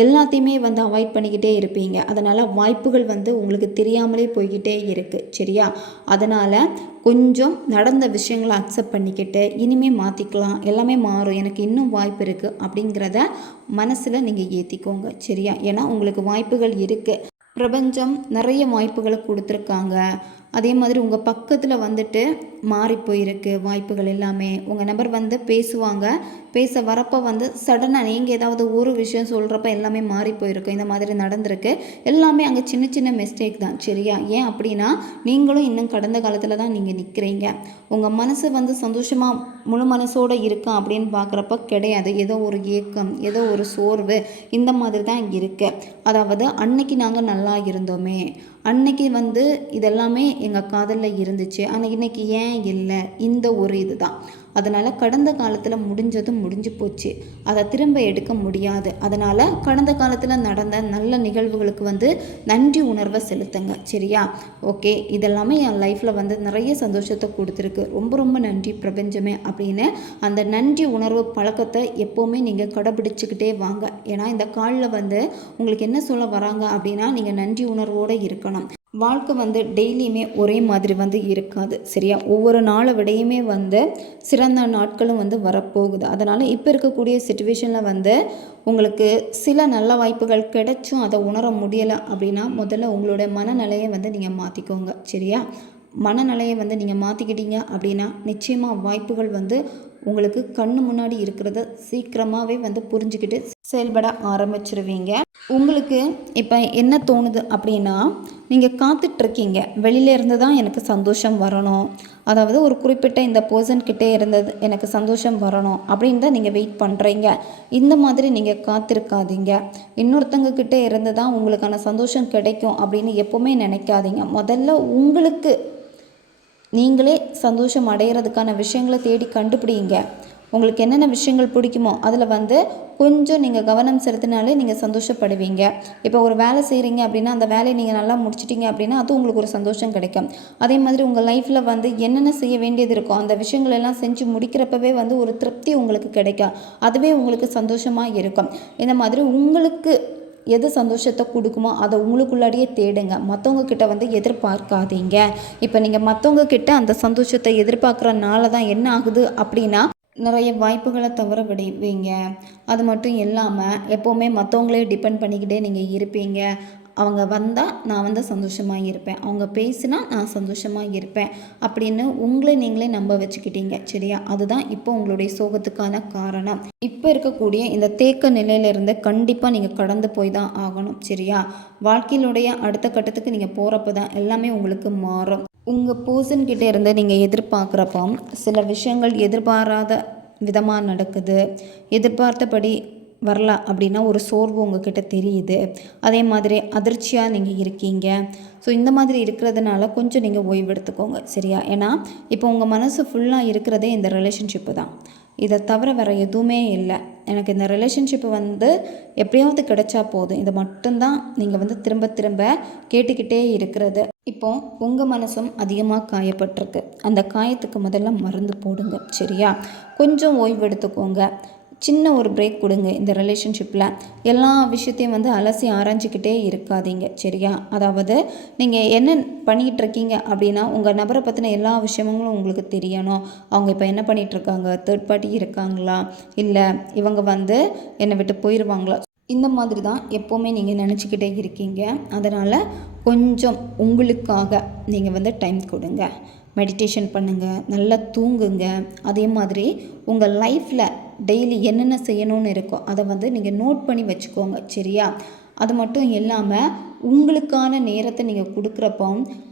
எல்லாத்தையுமே வந்து அவாய்ட் பண்ணிக்கிட்டே இருப்பீங்க. அதனால் வாய்ப்புகள் வந்து உங்களுக்கு தெரியாமலே போய்கிட்டே இருக்குது. சரியா? அதனால் கொஞ்சம் நடந்த விஷயங்களை அக்செப்ட் பண்ணிக்கிட்டு இனிமேல் மாற்றிக்கலாம், எல்லாமே மாறும், எனக்கு இன்னும் வாய்ப்பு இருக்குது அப்படிங்கிறத மனசில் நீங்கள் ஏற்றிக்கோங்க. சரியா? ஏன்னா உங்களுக்கு வாய்ப்புகள் இருக்குது. பிரபஞ்சம் நிறைய வாய்ப்புகளை கொடுத்துருக்காங்க. அதே மாதிரி உங்கள் பக்கத்தில் வந்துட்டு மாறி போயிருக்கு வாய்ப்புகள் எல்லாமே. உங்கள் நபர் வந்து பேசுவாங்க, பேச வரப்போ வந்து சடனாக நீங்கள் ஏதாவது ஒரு விஷயம் சொல்கிறப்ப எல்லாமே மாறி போயிருக்கு. இந்த மாதிரி நடந்திருக்கு. எல்லாமே அங்கே சின்ன சின்ன மிஸ்டேக் தான். சரியா? ஏன் அப்படின்னா நீங்களும் இன்னும் கடந்த காலத்தில் தான் நீங்கள் நிற்கிறீங்க. உங்கள் மனசு வந்து சந்தோஷமாக முழு மனசோடு இருக்கா அப்படின்னு பார்க்குறப்ப கிடையாது. ஏதோ ஒரு ஏக்கம், ஏதோ ஒரு சோர்வு, இந்த மாதிரி தான் இருக்குது. அதாவது அன்னைக்கு நாங்கள் நல்லா இருந்தோமே, அன்னைக்கு வந்து இதெல்லாமே எங்கள் காதலில் இருந்துச்சு, ஆனால் இன்றைக்கி ஏன் இல்லை, இந்த ஒரு இது தான். அதனால் கடந்த காலத்தில் முடிஞ்சதும் முடிஞ்சு போச்சு, அதை திரும்ப எடுக்க முடியாது. அதனால் கடந்த காலத்தில் நடந்த நல்ல நிகழ்வுகளுக்கு வந்து நன்றி உணர்வை செலுத்துங்க. சரியா? ஓகே, இதெல்லாமே என் லைஃப்பில் வந்து நிறைய சந்தோஷத்தை கொடுத்துருக்கு, ரொம்ப ரொம்ப நன்றி பிரபஞ்சமே அப்படின்னு அந்த நன்றி உணர்வு பழக்கத்தை எப்போவுமே நீங்கள் கடைபிடிச்சிக்கிட்டே வாங்க. ஏன்னா இந்த காலில் வந்து உங்களுக்கு என்ன சொல்ல வராங்க அப்படின்னா, நீங்கள் நன்றி உணர்வோடு இருக்கணும். வாழ்க்கை வந்து டெய்லியுமே ஒரே மாதிரி வந்து இருக்காது. சரியா? ஒவ்வொரு நாளை விடையுமே வந்து சிறந்த நாட்களும் வந்து வரப்போகுது. அதனால் இப்போ இருக்கக்கூடிய சிச்சுவேஷனில் வந்து உங்களுக்கு சில நல்ல வாய்ப்புகள் கிடைச்சும் அதை உணர முடியலை அப்படின்னா முதல்ல உங்களோட மனநிலையை வந்து நீங்கள் மாற்றிக்கோங்க. சரியா? மனநிலையை வந்து நீங்கள் மாற்றிக்கிட்டீங்க அப்படின்னா நிச்சயமாக வாய்ப்புகள் வந்து உங்களுக்கு கண்ணு முன்னாடி இருக்கிறத சீக்கிரமாகவே வந்து புரிஞ்சுக்கிட்டு செயல்பட ஆரம்பிச்சிருவீங்க. உங்களுக்கு இப்போ என்ன தோணுது அப்படின்னா, நீங்கள் காத்துட்ருக்கீங்க, வெளியிலேருந்து தான் எனக்கு சந்தோஷம் வரணும், அதாவது ஒரு குறிப்பிட்ட இந்த பர்சன்கிட்டே இருந்தது எனக்கு சந்தோஷம் வரணும் அப்படின்னு தான் நீங்கள் வெயிட் பண்ணுறீங்க. இந்த மாதிரி நீங்கள் காத்திருக்காதீங்க. இன்னொருத்தங்க கிட்டே இருந்து தான் உங்களுக்கான சந்தோஷம் கிடைக்கும் அப்படின்னு எப்போவுமே நினைக்காதீங்க. முதல்ல உங்களுக்கு நீங்களே சந்தோஷம் அடைகிறதுக்கான விஷயங்களை தேடி கண்டுபிடிங்க. உங்களுக்கு என்னென்ன விஷயங்கள் பிடிக்குமோ அதில் வந்து கொஞ்சம் நீங்கள் கவனம் செலுத்தினாலே நீங்கள் சந்தோஷப்படுவீங்க. இப்போ ஒரு வேலை செய்கிறீங்க அப்படின்னா அந்த வேலையை நீங்கள் நல்லா முடிச்சிட்டிங்க அப்படின்னா அது உங்களுக்கு ஒரு சந்தோஷம் கிடைக்கும். அதே மாதிரி உங்கள் லைஃப்பில் வந்து என்னென்ன செய்ய வேண்டியது இருக்கோ அந்த விஷயங்கள் எல்லாம் செஞ்சு முடிக்கிறப்பவே வந்து ஒரு திருப்தி உங்களுக்கு கிடைக்கும். அதுவே உங்களுக்கு சந்தோஷமாக இருக்கும். இந்த மாதிரி உங்களுக்கு எது சந்தோஷத்தை கொடுக்குமோ அதை உங்களுக்குள்ளாடியே தேடுங்க. மற்றவங்க கிட்ட வந்து எதிர்பார்க்காதீங்க. இப்போ நீங்கள் மற்றவங்க கிட்ட அந்த சந்தோஷத்தை எதிர்பார்க்குறனால தான் என்ன ஆகுது அப்படின்னா நிறைய வாய்ப்புகளை தவற விடுவீங்க. அது மட்டும் இல்லாமல் எப்போவுமே மற்றவங்களே டிபெண்ட் பண்ணிக்கிட்டே நீங்கள் இருப்பீங்க. அவங்க வந்தால் நான் வந்து சந்தோஷமாக இருப்பேன், அவங்க பேசினா நான் சந்தோஷமாக இருப்பேன் அப்படின்னு உங்களை நீங்களே நம்ப வச்சுக்கிட்டீங்க. சரியா? அதுதான் இப்போ உங்களுடைய சோகத்துக்கான காரணம். இப்போ இருக்கக்கூடிய இந்த தேக்க நிலையிலிருந்து கண்டிப்பாக நீங்கள் கடந்து போய் தான் ஆகணும். சரியா? வாழ்க்கையிலுடைய அடுத்த கட்டத்துக்கு நீங்கள் போகிறப்ப தான் எல்லாமே உங்களுக்கு மாறும். உங்கள் பர்சன்கிட்ட இருந்து நீங்கள் எதிர்பார்க்குறப்போ சில விஷயங்கள் எதிர்பாராத விதமாக நடக்குது. எதிர்பார்த்தபடி வரல அப்படின்னா ஒரு சோர்வு உங்ககிட்ட தெரியுது. அதே மாதிரி அதிர்ச்சியாக நீங்கள் இருக்கீங்க. ஸோ இந்த மாதிரி இருக்கிறதுனால கொஞ்சம் நீங்கள் ஓய்வு எடுத்துக்கோங்க. சரியா? ஏன்னா இப்போ உங்கள் மனசு ஃபுல்லாக இருக்கிறதே இந்த ரிலேஷன்ஷிப்பு தான். இதை தவிர வேறு எதுவுமே இல்லை. எனக்கு இந்த ரிலேஷன்ஷிப்பு வந்து எப்படியாவது கிடைச்சா போதும், இதை மட்டும்தான் நீங்கள் வந்து திரும்ப திரும்ப கேட்டுக்கிட்டே இருக்கிறது. இப்போ உங்கள் மனசும் அதிகமாக காயப்பட்டிருக்கு. அந்த காயத்துக்கு முதல்ல மருந்து போடுங்க. சரியா? கொஞ்சம் ஓய்வு எடுத்துக்கோங்க. சின்ன ஒரு பிரேக் கொடுங்க. இந்த ரிலேஷன்ஷிப்பில் எல்லா விஷயத்தையும் வந்து அலசி ஆராய்ஞ்சிக்கிட்டே இருக்காதீங்க. சரியா? அதாவது நீங்கள் என்ன பண்ணிகிட்டு இருக்கீங்க அப்படின்னா உங்கள் நபரை பற்றின எல்லா விஷயங்களும் உங்களுக்கு தெரியணும். அவங்க இப்போ என்ன பண்ணிகிட்ருக்காங்க, தேர்ட் பார்ட்டி இருக்காங்களா, இல்லை இவங்க வந்து என்னை விட்டு போயிடுவாங்களா, இந்த மாதிரி தான் எப்போவுமே நீங்கள் நினச்சிக்கிட்டே இருக்கீங்க. அதனால் கொஞ்சம் உங்களுக்காக நீங்கள் வந்து டைம் கொடுங்க. மெடிடேஷன் பண்ணுங்கள், நல்லா தூங்குங்க. அதே மாதிரி உங்கள் லைஃப்பில் டெய்லி என்னென்ன செய்யணும்னு இருக்கோ அதை வந்து நீங்கள் நோட் பண்ணி வச்சுக்கோங்க. சரியா? அது மட்டும் இல்லாமல் உங்களுக்கான நேரத்தை நீங்கள் கொடுக்குறப்போ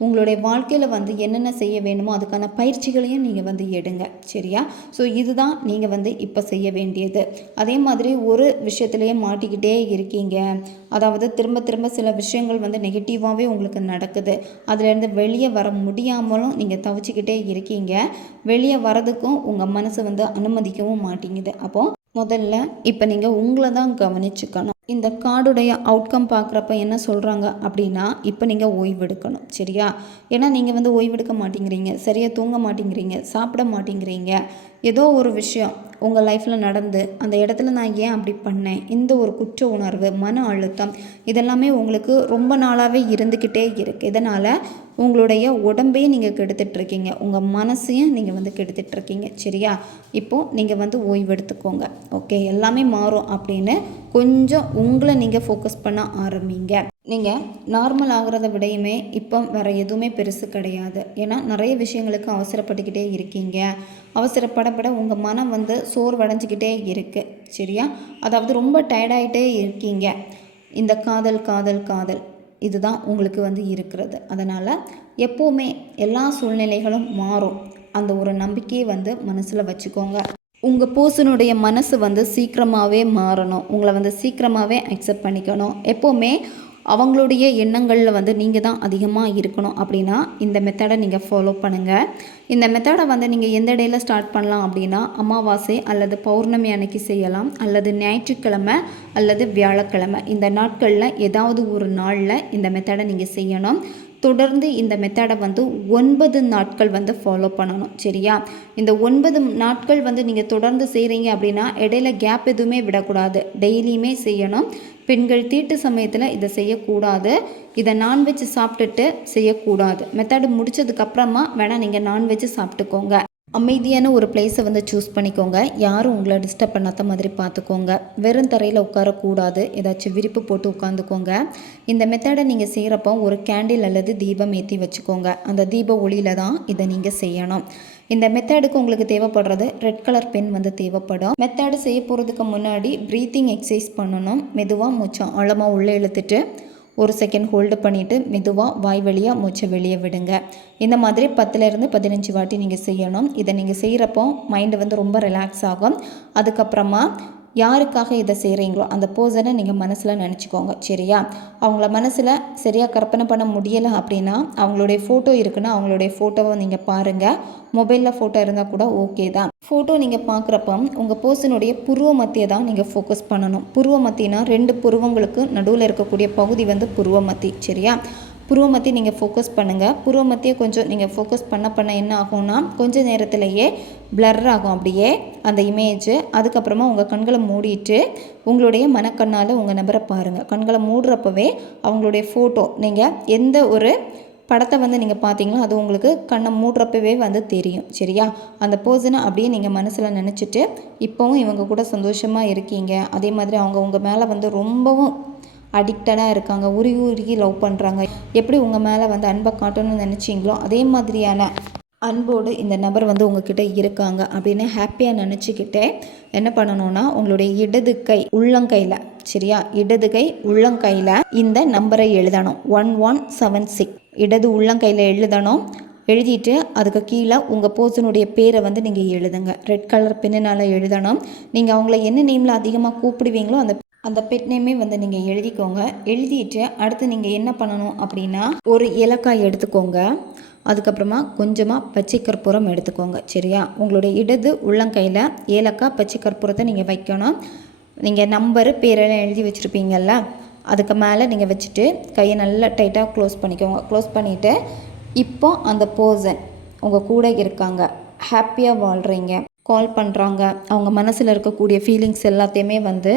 உங்களுடைய வாழ்க்கையில் வந்து என்னென்ன செய்ய வேணுமோ அதுக்கான பயிற்சிகளையும் நீங்கள் வந்து எடுங்க. சரியா? ஸோ இதுதான் நீங்கள் வந்து இப்போ செய்ய வேண்டியது. அதே மாதிரி ஒரு விஷயத்துலேயே மாட்டிக்கிட்டே இருக்கீங்க, அதாவது திரும்ப திரும்ப சில விஷயங்கள் வந்து நெகட்டிவாகவே உங்களுக்கு நடக்குது, அதுலேருந்து வெளியே வர முடியாமலும் நீங்கள் தவிச்சிக்கிட்டே இருக்கீங்க. வெளியே வரதுக்கும் உங்கள் மனசு வந்து அனுமதிக்கவும் மாட்டேங்குது. அப்போது முதல்ல இப்போ நீங்கள் உங்களை தான் கவனிச்சுக்கணும். இந்த கார்டுடைய அவுட்கம் பார்க்குறப்ப என்ன சொல்கிறாங்க அப்படின்னா இப்போ நீங்கள் ஓய்வெடுக்கணும். சரியா? ஏன்னா நீங்கள் வந்து ஓய்வெடுக்க மாட்டேங்கிறீங்க, சரியாக தூங்க மாட்டேங்கிறீங்க, சாப்பிட மாட்டேங்கிறீங்க. ஏதோ ஒரு விஷயம் உங்கள் லைஃப்பில் நடந்து அந்த இடத்துல நான் ஏன் அப்படி பண்ணேன், இந்த ஒரு குற்ற உணர்வு, மன அழுத்தம் இதெல்லாமே உங்களுக்கு ரொம்ப நாளாகவே இருந்துக்கிட்டே இருக்குது. இதனால் உங்களுடைய உடம்பையும் நீங்கள் கெடுத்துட்ருக்கீங்க, உங்கள் மனசையும் நீங்கள் வந்து கெடுத்துட்ருக்கீங்க. சரியா? இப்போது நீங்கள் வந்து ஓய்வெடுத்துக்கோங்க. ஓகே, எல்லாமே மாறும் அப்படின்னு கொஞ்சம் உங்களை நீங்கள் ஃபோக்கஸ் பண்ண ஆரம்பிங்க. நீங்கள் நார்மல் ஆகிறத விடையுமே இப்போ வேறு எதுவுமே பெருசு கிடையாது. ஏன்னா நிறைய விஷயங்களுக்கு அவசரப்பட்டுக்கிட்டே இருக்கீங்க. அவசரப்படப்பட உங்கள் மனம் வந்து சோர்வடைஞ்சிக்கிட்டே இருக்குது. சரியா? அதாவது ரொம்ப டயர்டாகிட்டே இருக்கீங்க. இந்த காதல் காதல் காதல் இதுதான் உங்களுக்கு வந்து இருக்கிறது. அதனால் எப்போவுமே எல்லா சூழ்நிலைகளும் மாறும், அந்த ஒரு நம்பிக்கையை வந்து மனசில் வச்சுக்கோங்க. உங்கள் பர்சனுடைய மனசு வந்து சீக்கிரமாகவே மாறணும், உங்களை வந்து சீக்கிரமாகவே அக்செப்ட் பண்ணிக்கணும். எப்போவுமே அவங்களுடைய எண்ணங்களில் வந்து நீங்கள் தான் அதிகமாக இருக்கணும் அப்படின்னா இந்த மெத்தடை நீங்கள் ஃபாலோ பண்ணுங்கள். இந்த மெத்தடை வந்து நீங்கள் எந்த டேயில் ஸ்டார்ட் பண்ணலாம் அப்படின்னா அமாவாசை அல்லது பௌர்ணமி அன்னைக்கு செய்யலாம், அல்லது ஞாயிற்றுக்கிழமை அல்லது வியாழக்கிழமை. இந்த நாட்களில் ஏதாவது ஒரு நாளில் இந்த மெத்தடை நீங்கள் செய்யணும். தொடர்ந்து இந்த மெத்தடை வந்து 9 நாட்கள் வந்து ஃபாலோ பண்ணணும். சரியா? இந்த 9 நாட்கள் வந்து நீங்கள் தொடர்ந்து செய்கிறீங்க அப்படின்னா இடையில கேப் எதுவுமே விடக்கூடாது, டெய்லியுமே செய்யணும். பெண்கள் தீட்டு சமயத்தில் இதை செய்யக்கூடாது, இதை நான்வெஜ் சாப்பிட்டுட்டு செய்யக்கூடாது. மெத்தடு முடித்ததுக்கப்புறமா வேணால் நீங்கள் நான்வெஜ் சாப்பிட்டுக்கோங்க. அமைதியான ஒரு பிளேஸை வந்து சூஸ் பண்ணிக்கோங்க. யாரும் உங்களை டிஸ்டர்ப் பண்ணாத மாதிரி பார்த்துக்கோங்க. வெறும் தரையில் உட்காரக்கூடாது. ஏதாச்சும் விரிப்பு போட்டு உட்காந்துக்கோங்க. இந்த மெத்தடை நீங்கள் செய்கிறப்போ ஒரு கேண்டில் அல்லது தீபம் ஏற்றி வச்சுக்கோங்க. அந்த தீப ஒளியில் தான் இதை நீங்கள் செய்யணும். இந்த மெத்தடுக்கு உங்களுக்கு தேவைப்படுறது ரெட் கலர் பென் வந்து தேவைப்படும். மெத்தடு செய்ய போகிறதுக்கு முன்னாடி ப்ரீத்திங் எக்ஸசைஸ் பண்ணணும். மெதுவாக மூச்சம் ஆழமாக உள்ளே இழுத்துட்டு ஒரு செகண்ட் ஹோல்டு பண்ணிவிட்டு மெதுவாக வாய் வழியாக மூச்சை வெளியே விடுங்க. இந்த மாதிரி 10லேருந்து 15 வாட்டி நீங்கள் செய்யணும். இதை நீங்கள் செய்கிறப்போ மைண்டு வந்து ரொம்ப ரிலாக்ஸ் ஆகும். அதுக்கப்புறமா யாருக்காக இதை செய்கிறீங்களோ அந்த பர்சனை நீங்கள் மனசில் நினச்சிக்கோங்க. சரியா? அவங்கள மனசில் சரியாக கற்பனை பண்ண முடியலை அப்படின்னா அவங்களுடைய ஃபோட்டோ இருக்குன்னா அவங்களுடைய ஃபோட்டோவை நீங்கள் பாருங்கள். மொபைலில் ஃபோட்டோ இருந்தால் கூட ஓகே தான். ஃபோட்டோ நீங்கள் பார்க்குறப்ப உங்கள் பர்சனுடைய புருவ மத்தியை தான் நீங்கள் ஃபோக்கஸ் பண்ணணும். புருவ மத்தினா 2 புருவங்களுக்கு நடுவில் இருக்கக்கூடிய பகுதி வந்து புருவ மத்தி. சரியா? புருவ மத்தி நீங்கள் ஃபோக்கஸ் பண்ணுங்கள். புருவ மத்தியை கொஞ்சம் நீங்கள் ஃபோக்கஸ் பண்ண என்ன ஆகும்னா கொஞ்சம் நேரத்திலேயே பிளர் ஆகும் அப்படியே அந்த இமேஜ். அதுக்கப்புறமா உங்கள் கண்களை மூடிட்டு உங்களுடைய மனக்கண்ணால் உங்கள் நபரை பாருங்கள். கண்களை மூடுறப்பவே அவங்களுடைய ஃபோட்டோ நீங்கள் எந்த ஒரு படத்தை வந்து நீங்கள் பார்த்தீங்களோ அது உங்களுக்கு கண்ணை மூடுறப்பவே வந்து தெரியும். சரியா? அந்த பர்சனை அப்படியே நீங்கள் மனசில் நினச்சிட்டு இப்போவும் இவங்க கூட சந்தோஷமாக இருக்கீங்க. அதே மாதிரி அவங்க உங்கள் மேலே வந்து ரொம்பவும் அடிக்டடாக இருக்காங்க. உருகி உருகி லவ் பண்ணுறாங்க. எப்படி உங்கள் மேலே வந்து அன்பை காட்டணும்னு நினச்சிங்களோ அதே மாதிரியான அன்போடு இந்த நபர் வந்து உங்ககிட்ட இருக்காங்க அப்படின்னு ஹாப்பியாக நினச்சிக்கிட்டே என்ன பண்ணணும்னா உங்களுடைய இடது கை உள்ளங்கையில், சரியா, இடது கை உள்ளங்கையில் இந்த நம்பரை எழுதணும். 1176 இடது உள்ளங்கையில் எழுதணும். எழுதிட்டு அதுக்கு கீழே உங்கள் பர்சனுடைய பேரை வந்து நீங்கள் எழுதுங்க. ரெட் கலர் பென்னால் எழுதணும். நீங்கள் அவங்கள என்ன நேமில் அதிகமாக கூப்பிடுவீங்களோ அந்த பெட் நேமே வந்து நீங்கள் எழுதிக்கோங்க. எழுதிட்டு அடுத்து நீங்கள் என்ன பண்ணணும் அப்படின்னா ஒரு ஏலக்காய் எடுத்துக்கோங்க. அதுக்கப்புறமா கொஞ்சமாக பச்சை கற்பூரம் எடுத்துக்கோங்க. சரியா? உங்களுடைய இடது உள்ளங்கையில் ஏலக்காய் பச்சை கற்பூரத்தை நீங்கள் வைக்கணும். நீங்கள் நம்பரு பேரெல்லாம் எழுதி வச்சுருப்பீங்கள்ல அதுக்கு மேலே நீங்கள் வச்சுட்டு கையை நல்லா டைட்டாக க்ளோஸ் பண்ணிக்கோங்க. க்ளோஸ் பண்ணிவிட்டு இப்போ அந்த பர்சன் உங்கள் கூட இருக்காங்க, ஹாப்பியாக வாழ்கிறீங்க, கால் பண்ணுறாங்க, அவங்க மனசில் இருக்கக்கூடிய ஃபீலிங்ஸ் எல்லாத்தையுமே வந்து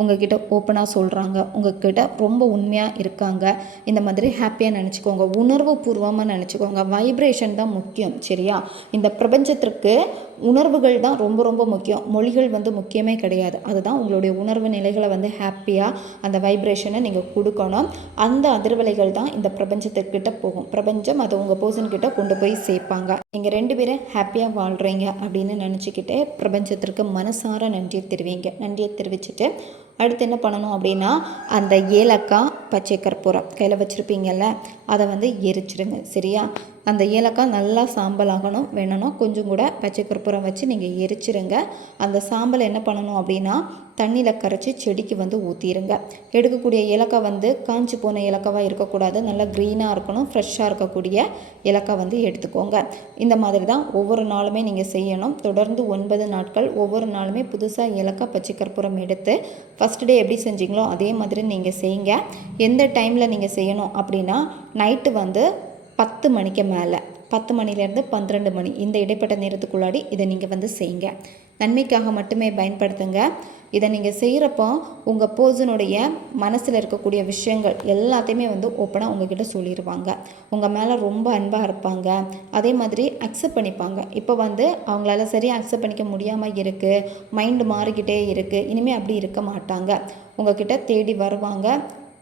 உங்ககிட்ட ஓப்பனாக சொல்கிறாங்க, உங்ககிட்ட ரொம்ப உண்மையாக இருக்காங்க. இந்த மாதிரி ஹாப்பியாக நினச்சிக்கோங்க. உணர்வு பூர்வமாக நினச்சிக்கோங்க. வைப்ரேஷன் தான் முக்கியம். சரியா? இந்த பிரபஞ்சத்திற்கு உணர்வுகள் தான் ரொம்ப ரொம்ப முக்கியம். மொழிகள் வந்து முக்கியமே கிடையாது. அதுதான் உங்களுடைய உணர்வு நிலைகளை வந்து ஹாப்பியாக அந்த வைப்ரேஷனை நீங்கள் கொடுக்கணும். அந்த அதிர்வலைகள் தான் இந்த பிரபஞ்சத்துக்கிட்ட போகும். பிரபஞ்சம் அதை உங்கள் பர்சன்கிட்ட கொண்டு போய் சேர்ப்பாங்க. நீங்கள் 2 பேரும் ஹாப்பியாக வாழ்கிறீங்க அப்படின்னு நினச்சிக்கிட்டே பிரபஞ்சத்திற்கு மனசார நன்றியை தெரிவிச்சுட்டு அடுத்து என்ன பண்ணணும் அப்படின்னா அந்த ஏலக்காய் பச்சை கற்பூரம் கையில் வச்சுருப்பீங்கல்ல அதை வந்து எரிச்சிடுங்க. சரியா? அந்த ஏலக்காய் நல்லா சாம்பல் ஆகணும். வேணும்னா கொஞ்சம் கூட பச்சை கற்பூரம் வச்சு நீங்கள் எரிச்சிருங்க. அந்த சாம்பலை என்ன பண்ணணும் அப்படின்னா தண்ணியில் கரைச்சி செடிக்கு வந்து ஊற்றிடுங்க. எடுக்கக்கூடிய ஏலக்காய் வந்து காஞ்சி போன ஏலக்காவாக இருக்கக்கூடாது. நல்லா க்ரீனாக இருக்கணும். ஃப்ரெஷ்ஷாக இருக்கக்கூடிய ஏலக்காய் வந்து எடுத்துக்கோங்க. இந்த மாதிரி தான் ஒவ்வொரு நாளுமே நீங்கள் செய்யணும். தொடர்ந்து 9 நாட்கள் ஒவ்வொரு நாளுமே புதுசாக ஏலக்காய் பச்சை கற்பூரம் எடுத்து ஃபஸ்ட் டே எப்படி செஞ்சீங்களோ அதே மாதிரி நீங்கள் செய்யுங்க. எந்த டைமில் நீங்கள் செய்யணும் அப்படின்னா நைட்டு வந்து 10 மணிக்கு மேலே 10 மணிலேருந்து 12 மணி இந்த இடைப்பட்ட நேரத்துக்குள்ளாடி இதை நீங்கள் வந்து செய்யுங்க. நன்மைக்காக மட்டுமே பயன்படுத்துங்க. இதை நீங்கள் செய்கிறப்போ உங்கள் பர்சனுடைய மனசில் இருக்கக்கூடிய விஷயங்கள் எல்லாத்தையுமே வந்து ஓப்பனாக உங்ககிட்ட சொல்லிடுவாங்க. உங்கள் மேலே ரொம்ப அன்பாக இருப்பாங்க. அதே மாதிரி அக்செப்ட் பண்ணிப்பாங்க. இப்போ வந்து அவங்களால சரியாக அக்செப்ட் பண்ணிக்க முடியாமல் இருக்குது, மைண்டு மாறிக்கிட்டே இருக்குது. இனிமேல் அப்படி இருக்க மாட்டாங்க. உங்ககிட்ட தேடி வருவாங்க.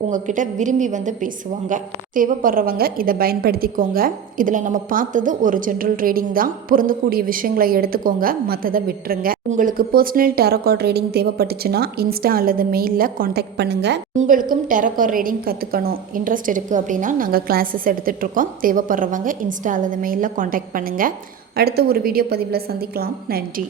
உங்ககிட்ட விரும்பி வந்து பேசுவாங்க. தேவைப்படுறவங்க இதை பயன்படுத்திக்கோங்க. இதில் நம்ம பார்த்தது ஒரு ஜென்ரல் ரீடிங் தான். பொருந்தக்கூடிய விஷயங்களை எடுத்துக்கோங்க, மற்றதை விட்டுருங்க. உங்களுக்கு பர்சனல் டேரோ கார்ட் ரீடிங் தேவைப்பட்டுச்சுன்னா இன்ஸ்டா அல்லது மெயிலில் காண்டாக்ட் பண்ணுங்கள். உங்களுக்கும் டேரோ கார்ட் ரீடிங் கற்றுக்கணும் இன்ட்ரெஸ்ட் இருக்குது அப்படின்னா நாங்கள் கிளாஸஸ் எடுத்துகிட்ருக்கோம். தேவைப்படுறவங்க இன்ஸ்டா அல்லது மெயிலில் காண்டாக்ட் பண்ணுங்கள். அடுத்த ஒரு வீடியோ பதிவில் சந்திக்கலாம். நன்றி.